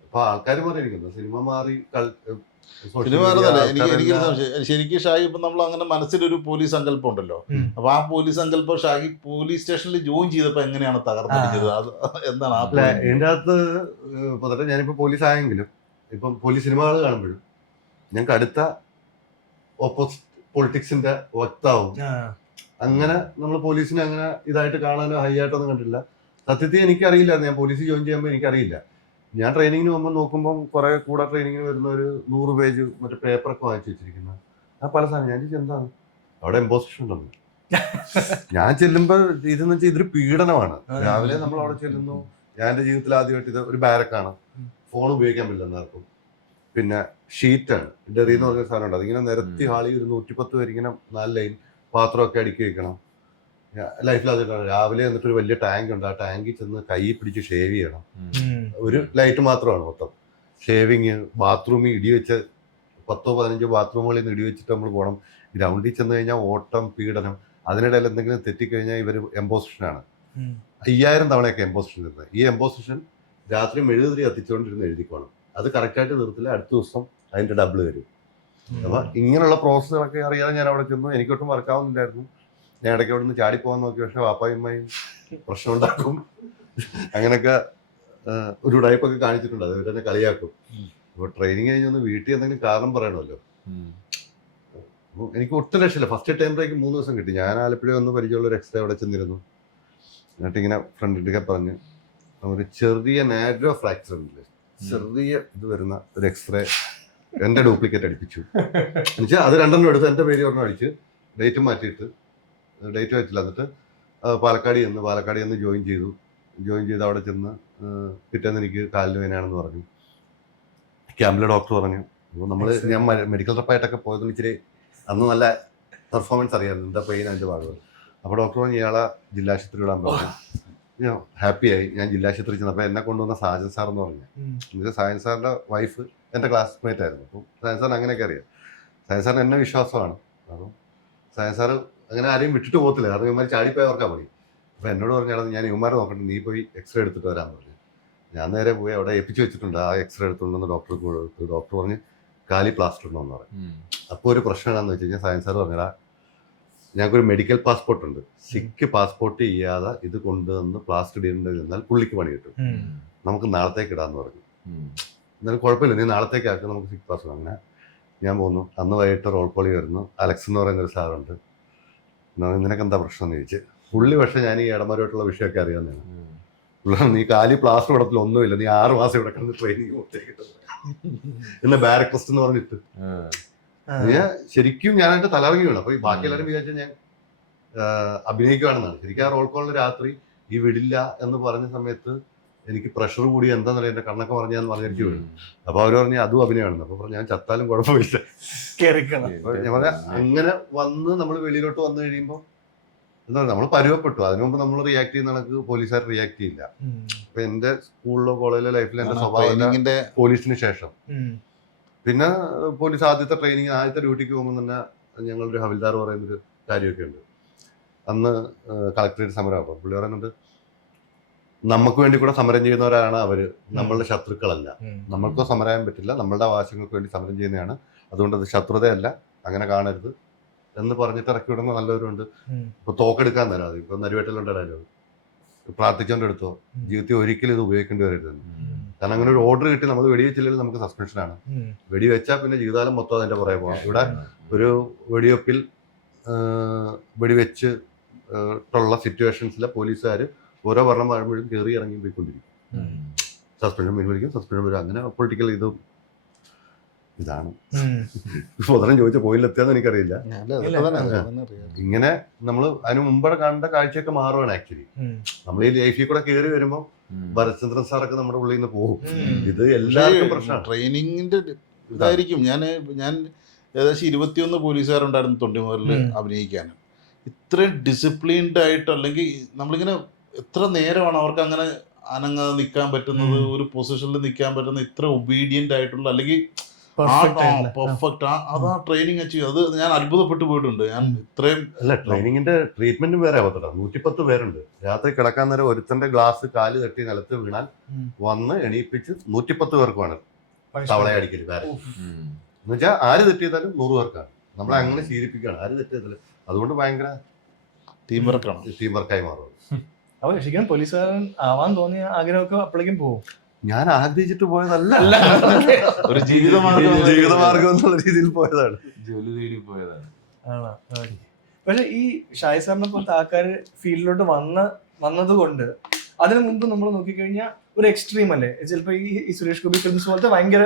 അപ്പൊ ആൾക്കാർ മാറിയിരിക്കുന്നു, സിനിമ മാറി. ശരിക്കും ഷാഹി ഇപ്പൊ നമ്മൾ അങ്ങനെ മനസ്സിലൊരു പോലീസ് സങ്കല്പം ഉണ്ടല്ലോ. അപ്പൊ ആ പോലീസ് സങ്കല്പം ഷാഹി പോലീസ് സ്റ്റേഷനിൽ ജോയിൻ ചെയ്തപ്പോ എങ്ങനെയാണ് തകർന്നിരിച്ചത്? അത് എന്താണ് ഇതിന്റെ അകത്ത്? പൊതുവെ ഞാനിപ്പോ പോലീസ് ആയെങ്കിലും ഇപ്പം പോലീസ് സിനിമകൾ കാണുമ്പോഴും ഞങ്ങൾക്ക് അടുത്ത ഓപ്പോസിറ്റ് പൊളിറ്റിക്സിന്റെ വക്താവും. അങ്ങനെ നമ്മൾ പോലീസിനെ അങ്ങനെ ഇതായിട്ട് കാണാനോ ഹൈ ആയിട്ടൊന്നും കണ്ടില്ല. സത്യത്തിൽ എനിക്കറിയില്ലായിരുന്നു. ഞാൻ പോലീസ് ജോയിൻ ചെയ്യുമ്പോൾ എനിക്കറിയില്ല. ഞാൻ ട്രെയിനിങ്ങിന് പോകുമ്പോൾ നോക്കുമ്പോൾ കുറെ കൂടെ ട്രെയിനിങ്ങിന് വരുന്ന ഒരു 100 പേജ് മറ്റേ പേപ്പറൊക്കെ വാങ്ങിച്ചു വെച്ചിരിക്കുന്നത്. ആ പല സാധനം ഞാൻ ചോദിച്ചു എന്താണ് അവിടെ എംപോസിഷൻ ഉണ്ടെന്ന്. ഞാൻ ചെല്ലുമ്പോൾ ഇതെന്ന് വെച്ചാൽ ഇതൊരു പീഡനമാണ്. രാവിലെ നമ്മൾ അവിടെ ചെല്ലുന്നു. ഞാൻ എൻ്റെ ജീവിതത്തിൽ ആദ്യമായിട്ട് ഇത് ഒരു ബാരക്കാണ്, ഫോൺ ഉപയോഗിക്കാൻ പറ്റില്ല എല്ലാവർക്കും. പിന്നെ ഷീറ്റാണ്, ഡെറി എന്ന് പറഞ്ഞ സാധനം ഉണ്ട്. അതിങ്ങനെ നിരത്തി ഹാളി ഒരു 110 പേര് ഇങ്ങനെ 4 ലൈൻ പാത്രമൊക്കെ അടുക്കി വെക്കണം. ലൈഫിൽ അതിട്ടാണ്. രാവിലെ എന്നിട്ട് ഒരു വലിയ ടാങ്ക് ഉണ്ട്, ആ ടാങ്കിൽ ചെന്ന് കൈ പിടിച്ച് ഷേവ് ചെയ്യണം. ഒരു ലൈറ്റ് മാത്രമാണ് മൊത്തം. ഷേവിങ്, ബാത്റൂമിൽ ഇടിവെച്ച് 10-15 ബാത്റൂമുകളിൽ നിന്ന് ഇടിവെച്ചിട്ട് നമ്മൾ പോകണം. ഗ്രൗണ്ടിൽ ചെന്ന് കഴിഞ്ഞാൽ ഓട്ടം, പീഡനം. അതിനിടയിൽ എന്തെങ്കിലും തെറ്റിക്കഴിഞ്ഞാൽ ഇവർ എംപോസിഷനാണ്. 5000 തവണയൊക്കെ എംപോസിഷൻ ഇരുന്നത്. ഈ എംപോസിഷൻ രാത്രി മെഴുകുതിരി കത്തിച്ചുകൊണ്ടിരുന്ന് എഴുതിക്കോണം. അത് കറക്റ്റായിട്ട് നിർത്തില്ല, അടുത്ത ദിവസം അതിന്റെ ഡബിൾ വരും. അപ്പൊ ഇങ്ങനെയുള്ള പ്രോസസ്സുകളൊക്കെ അറിയാതെ ഞാൻ അവിടെ ചെന്നു. എനിക്കൊട്ടും വർക്കാവുന്നില്ലായിരുന്നു. ഞാൻ ഇടയ്ക്ക് അവിടെ നിന്ന് ചാടിപ്പോകാൻ നോക്കി. പക്ഷെ വാപ്പായും അമ്മയും പ്രശ്നം ഉണ്ടാക്കും. അങ്ങനെയൊക്കെ ഒരു ഉടായ്പൊക്കെ കാണിച്ചിട്ടുണ്ട്, അത് ഇവരെന്നെ കളിയാക്കും. അപ്പോൾ ട്രെയിനിങ് കഴിഞ്ഞൊന്ന് വീട്ടിൽ എന്തെങ്കിലും കാരണം പറയണമല്ലോ. അപ്പോൾ എനിക്ക് ഒട്ടും രക്ഷയില്ല. ഫസ്റ്റ് ടൈം ബ്രേക്ക് 3 ദിവസം കിട്ടി. ഞാൻ ആലപ്പുഴ വന്ന് പരിചയമുള്ള ഒരു എക്സ്റേ അവിടെ ചെന്നിരുന്നു. എന്നിട്ട് ഇങ്ങനെ ഫ്രണ്ടിലേക്ക് പറഞ്ഞ് ഒരു ചെറിയ നാരോ ഫ്രാക്ചർ ഉണ്ടല്ലേ, ചെറിയ ഇത് വരുന്ന ഒരു എക്സ്റേ എൻ്റെ ഡ്യൂപ്ലിക്കേറ്റ് അടിപ്പിച്ചു. എന്നുവെച്ചാൽ അത് 2 എടുത്ത് എൻ്റെ പേര് പറഞ്ഞ് അടിച്ച് ഡേറ്റ് മാറ്റിയിട്ട് ഡേറ്റ് വെച്ചില്ല. എന്നിട്ട് പാലക്കാട് ചെന്ന് ജോയിൻ ചെയ്ത് അവിടെ ചെന്ന് പിറ്റേന്ന് എനിക്ക് കാലിന് വേദനയാണെന്ന് പറഞ്ഞു. ക്യാമ്പിലെ ഡോക്ടർ പറഞ്ഞു. അപ്പോൾ ഞാൻ മെഡിക്കൽ റെപ്പായിട്ടൊക്കെ പോയതും ഇച്ചിരി അന്ന് നല്ല പെർഫോമൻസ് അറിയാമായിരുന്നു, എന്താ പെയിൻ അതിൻ്റെ ഭാഗം. അപ്പോൾ ഡോക്ടർ പറഞ്ഞു ഇയാളെ ജില്ലാശുപത്രി വിടാൻ പറഞ്ഞു. ഞാൻ ഹാപ്പിയായി. ഞാൻ ജില്ലാശുപത്രി ചെന്നപ്പോൾ എന്നെ കൊണ്ടുവന്ന സാജൻ സാർ എന്ന് പറഞ്ഞു. എന്നിട്ട് സാജൻ സാറിൻ്റെ വൈഫ് എൻ്റെ ക്ലാസ്മേറ്റ് ആയിരുന്നു. അപ്പോൾ സാജൻ സാറിന് അങ്ങനെയൊക്കെ അറിയാം. സാജൻ സാറിന് എന്നെ വിശ്വാസമാണ്. അപ്പം സാജൻ സാറ് അങ്ങനെ ആരെയും വിട്ടിട്ട് പോകത്തില്ല, കാരണം ഇവന്മാർ ചാടിപ്പോയവർക്കാ മതി. അപ്പോൾ എന്നോട് പറഞ്ഞാൽ ഞാൻ ഇവന്മാരെ നോക്കട്ടെ, നീ പോയി എക്സ്റേ എടുത്തിട്ട് വരാമെന്ന് പറഞ്ഞു. ഞാൻ നേരെ പോയി അവിടെ ഏൽപ്പിച്ച് വെച്ചിട്ടുണ്ട്. ആ എക്സ്റേ എടുത്തുകൊണ്ടെന്ന് ഡോക്ടർക്ക് കൊടുത്തു. ഡോക്ടർ പറഞ്ഞ് കാലി പ്ലാസ്റ്റർ ഉണ്ടോയെന്ന് പറഞ്ഞു. അപ്പോൾ ഒരു പ്രശ്നം എന്താണെന്ന് വെച്ച് കഴിഞ്ഞാൽ സാജൻ സാർ പറഞ്ഞാൽ ഞങ്ങൾക്കൊരു മെഡിക്കൽ പാസ്പോർട്ട് ഉണ്ട്, സിക്ക് പാസ്പോർട്ട് ചെയ്യാതെ ഇത് കൊണ്ടുവന്ന് പ്ലാസ്റ്റർ ഇടേണ്ടത് എന്നാൽ പുള്ളിക്ക് പണി കിട്ടും, നമുക്ക് നാളത്തേക്ക് ഇടാന്ന് പറഞ്ഞു. എന്നാലും കുഴപ്പമില്ല, നീ നാളത്തേക്ക് ആക്കുക, നമുക്ക് സിക്ക് പാസ്പോർട്ട്. അങ്ങനെ ഞാൻ പോന്നു. അന്ന് വൈകിട്ട് റോൾ കോളി വരുന്നു. അലക്സ് എന്ന് പറയുന്നൊരു സാറുണ്ട്. നിനക്ക് എന്താ പ്രശ്നം എന്ന് ചോദിച്ചു. പുള്ളി പക്ഷേ ഞാൻ ഈ ഇടമരുമായിട്ടുള്ള വിഷയമൊക്കെ അറിയാവുന്നതാണ്. പുള്ളി നീ കാലി പ്ലാസ്റ്റർ ഇടത്തിൽ ഒന്നുമില്ല, നീ 6 മാസം ഇവിടെ കിടന്ന് ട്രെയിനിങ് കൊടുത്തേക്കിട്ട് എന്നെ ബാരക്ടസ്റ്റ് എന്ന് പറഞ്ഞിട്ട് ഞാൻ ശരിക്കും ഞാൻ എൻ്റെ തലറങ്ങി വീണു. അപ്പോൾ ഈ ബാക്കി എല്ലാവരും വിചാരിച്ചാൽ ഞാൻ അഭിനയിക്കുകയാണെന്നാണ്. ശരിക്കും ആ റോൾ കോളിൽ രാത്രി ഈ വിടില്ല എന്ന് പറഞ്ഞ സമയത്ത് എനിക്ക് പ്രഷർ കൂടി എന്താണെന്ന് പറയാം, എൻ്റെ കണ്ണൊക്കെ പറഞ്ഞാൽ പറഞ്ഞിട്ട് വീണു. അപ്പോൾ അവർ പറഞ്ഞു അതും അഭിനയമാണെന്ന്. അപ്പോൾ ഞാൻ ചത്താലും കുഴപ്പമില്ല. ഞാൻ പറയാം അങ്ങനെ വന്ന് നമ്മൾ വെളിയിലോട്ട് വന്നു കഴിയുമ്പോൾ എന്താ പറയുക, നമ്മൾ പരുവപ്പെട്ടു. അതിനു മുമ്പ് നമ്മൾ റിയാക്ട് ചെയ്യുന്ന കണക്ക് പോലീസുകാർ റിയാക്ട് ചെയ്യില്ല. അപ്പൊ എൻ്റെ സ്കൂളിലോ കോളേജിലോ ലൈഫിൽ എൻ്റെ സ്വഭാവം പോലീസിന് ശേഷം പിന്നെ പോലീസ് ആദ്യത്തെ ഡ്യൂട്ടിക്ക് പോകുമ്പോൾ തന്നെ ഞങ്ങളൊരു ഹവിൽദാർ പറയുന്നൊരു കാര്യമൊക്കെ ഉണ്ട്. അന്ന് കളക്ടറേറ്റ് സമരം. അപ്പം പുള്ളി പറയുന്നുണ്ട് നമുക്ക് വേണ്ടി കൂടെ സമരം ചെയ്യുന്നവരാണ് അവര്, നമ്മളുടെ ശത്രുക്കളല്ല, നമ്മൾക്കോ സമരം ചെയ്യാൻ പറ്റില്ല, നമ്മളുടെ ആവശ്യങ്ങൾക്ക് വേണ്ടി സമരം ചെയ്യുന്നതാണ്, അതുകൊണ്ട് അത് ശത്രുതയല്ല, അങ്ങനെ കാണരുത് എന്ന് പറഞ്ഞിട്ട് ഇറക്കി വിടുന്ന നല്ലവരുണ്ട്. ഇപ്പൊ തോക്കെടുക്കാൻ തരാതെ ഇപ്പൊ നരുവേട്ടലുണ്ട് ഡയലോഗ്, പ്രാർത്ഥിച്ചോണ്ടെടുത്തോ, ജീവിതത്തിൽ ഒരിക്കലും ഇത് ഉപയോഗിക്കേണ്ടി വരരുതെന്ന്. കാരണം അങ്ങനെ ഒരു ഓർഡർ കിട്ടി നമ്മൾ വെടിവെച്ചില്ലെങ്കിൽ നമുക്ക് സസ്പെൻഷനാണ്. വെടിവെച്ചാൽ പിന്നെ ജീവിതകാലം മൊത്തം അതിന്റെ പുറകെ പോകാം. ഇവിടെ ഒരു വെടിവെപ്പിൽ വെടിവെച്ച് ഉള്ള സിറ്റുവേഷൻസിലെ പോലീസുകാർ ഓരോ ഭരണം വരുമ്പോഴും കയറി ഇറങ്ങി പോയിക്കൊണ്ടിരിക്കും. സസ്പെൻഷൻ പിൻവലിക്കും, സസ്പെൻഷൻ വരും. അങ്ങനെ പൊളിറ്റിക്കൽ ഇതാണ്. ഉദരം ചോദിച്ച പോയിലെത്തിയാന്ന് എനിക്കറിയില്ല. ഇങ്ങനെ നമ്മൾ അതിന് മുമ്പ് കാണേണ്ട കാഴ്ചയൊക്കെ മാറുകയാണ് ആക്ച്വലി. നമ്മൾ ഈ ലൈഫിൽ കൂടെ കയറി വരുമ്പോൾ ഭരത്ചന്ദ്രൻ സാറൊക്കെ നമ്മുടെ ഉള്ളിൽ നിന്ന് പോകും. ഇത് എല്ലാവർക്കും പ്രശ്നമാണ്. ട്രെയിനിങ്ങിന്റെ ഇതായിരിക്കും. ഞാൻ ഏകദേശം 21 പോലീസുകാരുണ്ടായിരുന്നു തൊണ്ടിമുതലിൽ അഭിനയിക്കാൻ. ഇത്രയും ഡിസിപ്ലിൻഡ് ആയിട്ട്, അല്ലെങ്കിൽ നമ്മളിങ്ങനെ എത്ര നേരമാണ് അവർക്ക് അങ്ങനെ അനങ്ങാതെ നിൽക്കാൻ പറ്റുന്നത്, ഒരു പൊസിഷനിൽ നിൽക്കാൻ പറ്റുന്ന ഇത്ര ഒബീഡിയന്റ് ആയിട്ടുള്ള, അല്ലെങ്കിൽ പെർഫെക്റ്റ് അതാ ട്രെയിനിങ് അച്ചീവ്. അത് ഞാൻ അത്ഭുതപ്പെട്ടു പോയിട്ടുണ്ട്. ഞാൻ ഇത്രയും അല്ല, ട്രെയിനിങ്ങിന്റെ ട്രീറ്റ്മെന്റും വേറെ ആവത്തട. 110 പേരുണ്ട്. രാത്രി കിടക്കാൻ നേരം ഒരുത്തന്റെ ഗ്ലാസ് കാല് തട്ടി നിലത്ത് വീണാൽ വന്ന് എണീപ്പിച്ച് 110 പേർക്കുമാണ് തവളയടിക്കല്. വേറെ എന്നുവെച്ചാൽ ആര് തെറ്റിയതാലും 100 പേർക്കാണ്. നമ്മളെ അങ്ങനെ ശീലിപ്പിക്കുകയാണ് ആര് തെറ്റിയതാലും. അതുകൊണ്ട് ഭയങ്കര ടീം വർക്കായി മാറും. അപ്പൊ ശരിക്കും പോലീസുകാരൻ ആവാൻ തോന്നിയ ആഗ്രഹമൊക്കെ അപ്പോഴേക്കും പോകും. ഞാൻ ആഗ്രഹിച്ചിട്ട് പോയതല്ല, ഒരു ജീവിതമാർഗം എന്നുള്ള രീതിയിൽ പോയതാണ്, ജോലി തേടി പോയതാണ്. പക്ഷെ ഈ ഷായ് സാറിനെ പോലത്തെ ആൾക്കാർ ഫീൽഡിലോട്ട് വന്നത് കൊണ്ട് അതിനു മുമ്പ് നമ്മൾ നോക്കിക്കഴിഞ്ഞാൽ ഒരു എക്സ്ട്രീം അല്ലേ ചിലപ്പോ ഈ സുരേഷ് ഗോപി ഫിലിംസ് പോലത്തെ ഭയങ്കര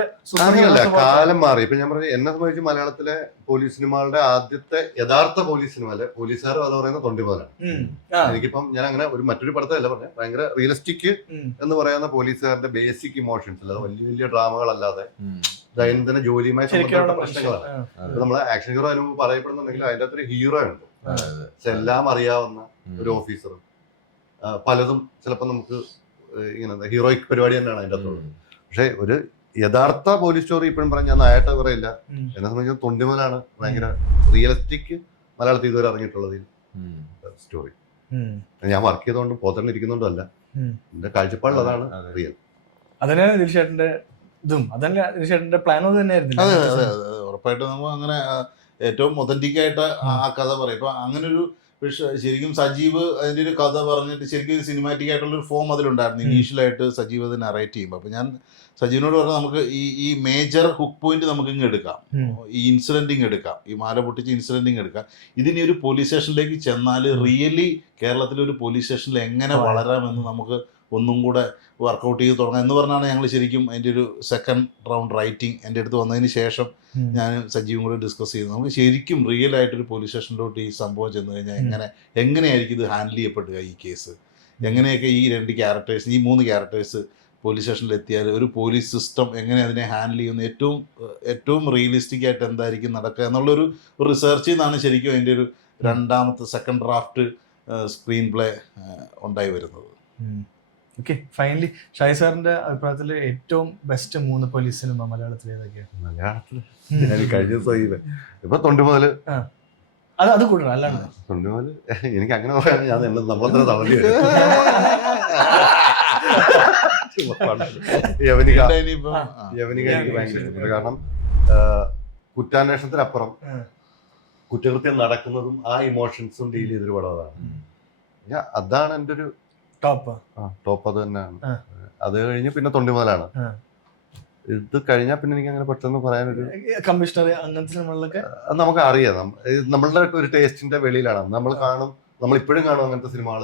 കാലം മാറി. ഇപ്പൊ ഞാൻ പറഞ്ഞു, എന്നെ സംബന്ധിച്ച് മലയാളത്തിലെ പോലീസ് സിനിമകളുടെ ആദ്യത്തെ യഥാർത്ഥ പോലീസ് സിനിമ അല്ലെ പോലീസുകാർ അത് പറയുന്ന തൊണ്ടിമുതലാണ്. എനിക്കിപ്പം ഞാൻ അങ്ങനെ മറ്റൊരു പടത്തല്ല പറഞ്ഞ ഭയങ്കര റിയലിസ്റ്റിക് എന്ന് പറയുന്ന പോലീസുകാരുടെ ബേസിക് ഇമോഷൻസ് അല്ലാതെ വലിയ വലിയ ഡ്രാമകളല്ലാതെ ദൈനംദിന ജോലിയുമായി ബന്ധപ്പെട്ട പ്രശ്നങ്ങളാണ്. ഇപ്പൊ നമ്മളെ ആക്ഷൻ ഹീറോ അനുഭവം പറയപ്പെടുന്നുണ്ടെങ്കിൽ അതിന്റെ അകത്തൊരു ഹീറോ ഉണ്ട്, എല്ലാം അറിയാവുന്ന ഒരു ഓഫീസർ. പലതും ചിലപ്പോൾ നമുക്ക് ഇങ്ങനെ ഹീറോയിക് പരിപാടി തന്നെയാണ് അതിൻ്റെ അകത്തുള്ളത്. പക്ഷെ ഒരു യഥാർത്ഥ പോലീസ് സ്റ്റോറി ഇപ്പോഴും പറഞ്ഞാൽ ഞാൻ നായായിട്ട് പറയില്ല. എന്നെ സംബന്ധിച്ച് തൊണ്ടിമുതലാണ് ഭയങ്കര റിയലിസ്റ്റിക് മലയാളത്തിൽ ഇതുവരെ ഇറങ്ങിയിട്ടുള്ളത് സ്റ്റോറി. ഞാൻ വർക്ക് ചെയ്തുകൊണ്ടും പോത്തണ്ടിരിക്കുന്നുണ്ടും അല്ല, എന്റെ കാഴ്ചപ്പാടിൽ അതാണ് റിയൽ. അതന്നെ ദിൽഷേട്ടന്റെ ഇതും അതന്നെ ദിൽഷേട്ടന്റെ പ്ലാനും തന്നെയായിരുന്നു. അതെ ഉറപ്പായിട്ടും നമ്മൾ അങ്ങനെ ഏറ്റവും ഒതന്റിക് ആയിട്ട് ആ കഥ പറയും. ഇപ്പൊ അങ്ങനെ ഒരു പക്ഷെ ശരിക്കും സജീവ് അതിൻ്റെ ഒരു കഥ പറഞ്ഞിട്ട് ശരിക്കും ഒരു സിനിമാറ്റിക് ആയിട്ടുള്ളൊരു ഫോം അതിലുണ്ടായിരുന്നു ഇനീഷ്യലായിട്ട് സജീവ് അത് നറേറ്റ് ചെയ്യുമ്പോൾ. അപ്പോൾ ഞാൻ സജീവിനോട് പറഞ്ഞാൽ നമുക്ക് ഈ മേജർ ഹുക്ക് പോയിന്റ് നമുക്ക് ഇങ്ങ് എടുക്കാം, ഈ ഇൻസിഡൻറ്റിങ് എടുക്കാം, ഈ മാല പൊട്ടിച്ച് ഇൻസിഡൻറ്റിങ് എടുക്കാം. ഇതിനി ഒരു പോലീസ് സ്റ്റേഷനിലേക്ക് ചെന്നാൽ റിയലി കേരളത്തിലെ ഒരു പോലീസ് സ്റ്റേഷനിൽ എങ്ങനെ വളരാമെന്ന് നമുക്ക് ഒന്നും കൂടെ വർക്കൗട്ട് ചെയ്ത് തുടങ്ങാം എന്ന് പറഞ്ഞാണ് ഞങ്ങൾ ശരിക്കും അതിൻ്റെ ഒരു സെക്കൻഡ് റൗണ്ട് റൈറ്റിംഗ് എൻ്റെ അടുത്ത് വന്നതിന് ശേഷം ഞാൻ സജീവും കൂടെ ഡിസ്കസ് ചെയ്തു. നമുക്ക് ശരിക്കും റിയൽ ആയിട്ടൊരു പോലീസ് സ്റ്റേഷനിലോട്ട് ഈ സംഭവം ചെന്ന് കഴിഞ്ഞാൽ എങ്ങനെയായിരിക്കും ഇത് ഹാൻഡിൽ ചെയ്യപ്പെടുക, ഈ കേസ് എങ്ങനെയൊക്കെ ഈ 2 ക്യാരക്ടേഴ്സ്, ഈ 3 ക്യാരക്ടേഴ്സ് പോലീസ് സ്റ്റേഷനിൽ എത്തിയാൽ ഒരു പോലീസ് സിസ്റ്റം എങ്ങനെ അതിനെ ഹാൻഡിൽ ചെയ്യുന്നു, ഏറ്റവും റിയലിസ്റ്റിക് ആയിട്ട് എന്തായിരിക്കും നടക്കുക എന്നുള്ളൊരു റിസർച്ചിൽ നിന്നാണ് ശരിക്കും അതിൻ്റെ ഒരു രണ്ടാമത്തെ സെക്കൻഡ് ഡ്രാഫ്റ്റ് സ്ക്രീൻ പ്ലേ ഉണ്ടായി വരുന്നത്. ഓക്കെ, ഫൈനലി ഷായി സാറിന്റെ അഭിപ്രായത്തിൽ ഏറ്റവും ബെസ്റ്റ് 3 പോലീസ് സിനിമ മലയാളത്തിൽ ഏതൊക്കെയാണ്? മലയാളത്തില് കഴിഞ്ഞ ദിവസം ഇപ്പൊ തൊണ്ടി മുതല് അത് കൂടണം, അല്ലാണ്ട് തൊണ്ടി മുതല് എനിക്ക് അങ്ങനെ പറയാൻ ഞാൻ നമ്മളത്ര തവണ യവനിക എനിക്ക് ഭയങ്കര ഇഷ്ടപ്പെട്ടു. കാരണം കുറ്റാന്വേഷണത്തിനപ്പുറം കുറ്റകൃത്യം നടക്കുന്നതും ആ ഇമോഷൻസും ഡീൽ ചെയ്തൊരു പടം അതാണ്. അതാണ് എൻ്റെ ഒരു ടോപ്പ്. അത് തന്നെയാണ്. അത് കഴിഞ്ഞ് പിന്നെ തൊണ്ടി മുതലാണ്. ഇത് കഴിഞ്ഞാൽ പിന്നെ എനിക്ക് അങ്ങനെ പെട്ടെന്ന് പറയാനൊരു കമ്മീഷണർ അങ്ങനത്തെ സിനിമകളിലൊക്കെ നമുക്ക് അറിയാം. നമ്മളുടെ ഒരു ടേസ്റ്റിന്റെ വെളിയിലാണ്. നമ്മൾ കാണും, നമ്മൾ ഇപ്പോഴും കാണും അങ്ങനത്തെ സിനിമകൾ.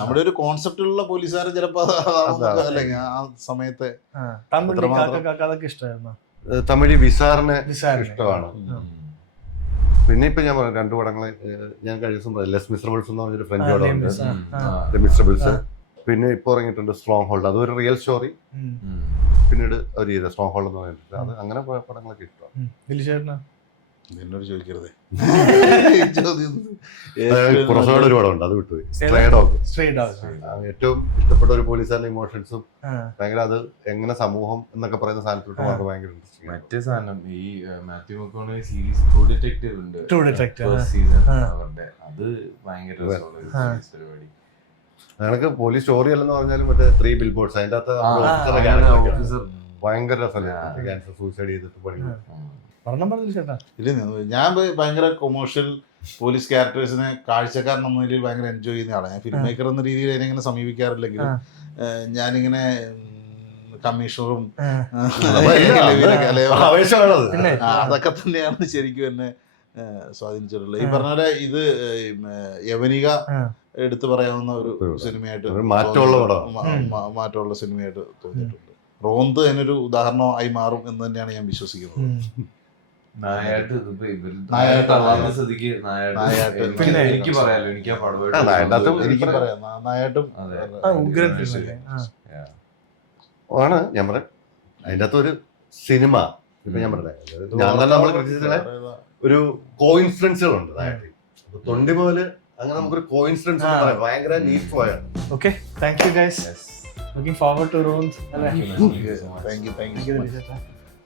നമ്മുടെ ഒരു കോൺസെപ്റ്റിലുള്ള പോലീസുകാരെ ചിലപ്പോ അല്ലെങ്കിൽ ആ സമയത്തെ ഇഷ്ടമായിരുന്നു. തമിഴ് വിസാറിനെ ഇഷ്ടമാണ്. പിന്നെ ഇപ്പൊ ഞാൻ പറഞ്ഞു 2 പടങ്ങള് ഞാൻ കഴിഞ്ഞ ദിവസം ലെസ് മിസറബിൾസ് എന്ന് പറഞ്ഞൊരു ഫ്രഞ്ച് പടമുണ്ട്, മിസറബിൾസ്. പിന്നെ ഇപ്പൊ ഇറങ്ങിയിട്ടുണ്ട് സ്ട്രോങ് ഹോൾഡ്, അതൊരു റിയൽ സ്റ്റോറി. പിന്നീട് അവർ ചെയ്ത സ്ട്രോങ് ഹോൾഡ് എന്ന് പറഞ്ഞിട്ട് അത് അങ്ങനെ പടങ്ങളൊക്കെ ഇഷ്ടമാണ്. എന്നോട് ചോദിക്കരുതേ. കുറച്ചുകൂടെ ഒരു പടമുണ്ട്, അത് വിട്ടുപോയി, സ്ട്രേ ഡോഗ്. ഏറ്റവും ഇഷ്ടപ്പെട്ട ഒരു പോലീസുകാരുടെ ഇമോഷൻസും ഭയങ്കര, അത് എങ്ങനെ സമൂഹം എന്നൊക്കെ പറയുന്ന സാധനത്തോട്ട് വളരെ ഭയങ്കര ഇൻട്രസ്റ്റിംഗ്. മറ്റേ സാധനം ഈ മാത്യു മക്കോണോയി സീരീസ് ട്രൂ ഡിറ്റക്റ്റീവ് ഉണ്ട്, അത് ഭയങ്കര പരിപാടി. ഞങ്ങൾക്ക് പോലീസ് സ്റ്റോറി അല്ലെന്ന് പറഞ്ഞാലും മറ്റേ 3 ബിൽബോർഡ്സ് അതിന്റെ അകത്ത് ഭയങ്കര രസമല്ലേ, ക്യാൻസർ സൂസൈഡ് ചെയ്തിട്ട് പഠിക്കും. ഇല്ല, ഞാൻ ഭയങ്കര കൊമേഴ്ഷ്യൽ പോലീസ് ക്യാരക്ടേഴ്സിനെ കാഴ്ചക്കാരൻ എന്ന നിലയിൽ ഭയങ്കര എൻജോയ് ചെയ്യുന്ന ആളാണ്. ഞാൻ ഫിലിം മേക്കർ എന്ന രീതിയിൽ അതിനെങ്ങനെ സമീപിക്കാറില്ലെങ്കിലും ഞാനിങ്ങനെ കമ്മീഷണറും അതൊക്കെ തന്നെയാണ് ശരിക്കും എന്നെ സ്വാധീനിച്ചിട്ടുള്ളത്. ഈ പറഞ്ഞ പോലെ ഇത് യവനിക എടുത്തു പറയാവുന്ന ഒരു സിനിമയായിട്ട്, മാറ്റമുള്ള സിനിമയായിട്ട് തോന്നിയിട്ടുണ്ട്. റോന്ത് അതിനൊരു ഉദാഹരണമായി മാറും എന്ന് തന്നെയാണ് ഞാൻ വിശ്വസിക്കുന്നത്. എനിക്ക് പറയാലോ, എനിക്ക് ആണ് ഞാൻ പറയാം. അതിൻ്റെ അകത്ത് ഒരു സിനിമ ഇപ്പൊ ഞാൻ പറഞ്ഞത് ഞാൻ തന്നെ നമ്മൾ കൃത്യത്തിലെ ഒരു കോയിൻസിഡൻസുകളുണ്ട്. തൊണ്ടി പോലെ അങ്ങനെ നമുക്കൊരു കോയിൻസിഡൻസ് ഭയങ്കര നീറ്റ് പോയാണ്. Okay, thank you guys. Looking forward to Ronth.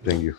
Thank U.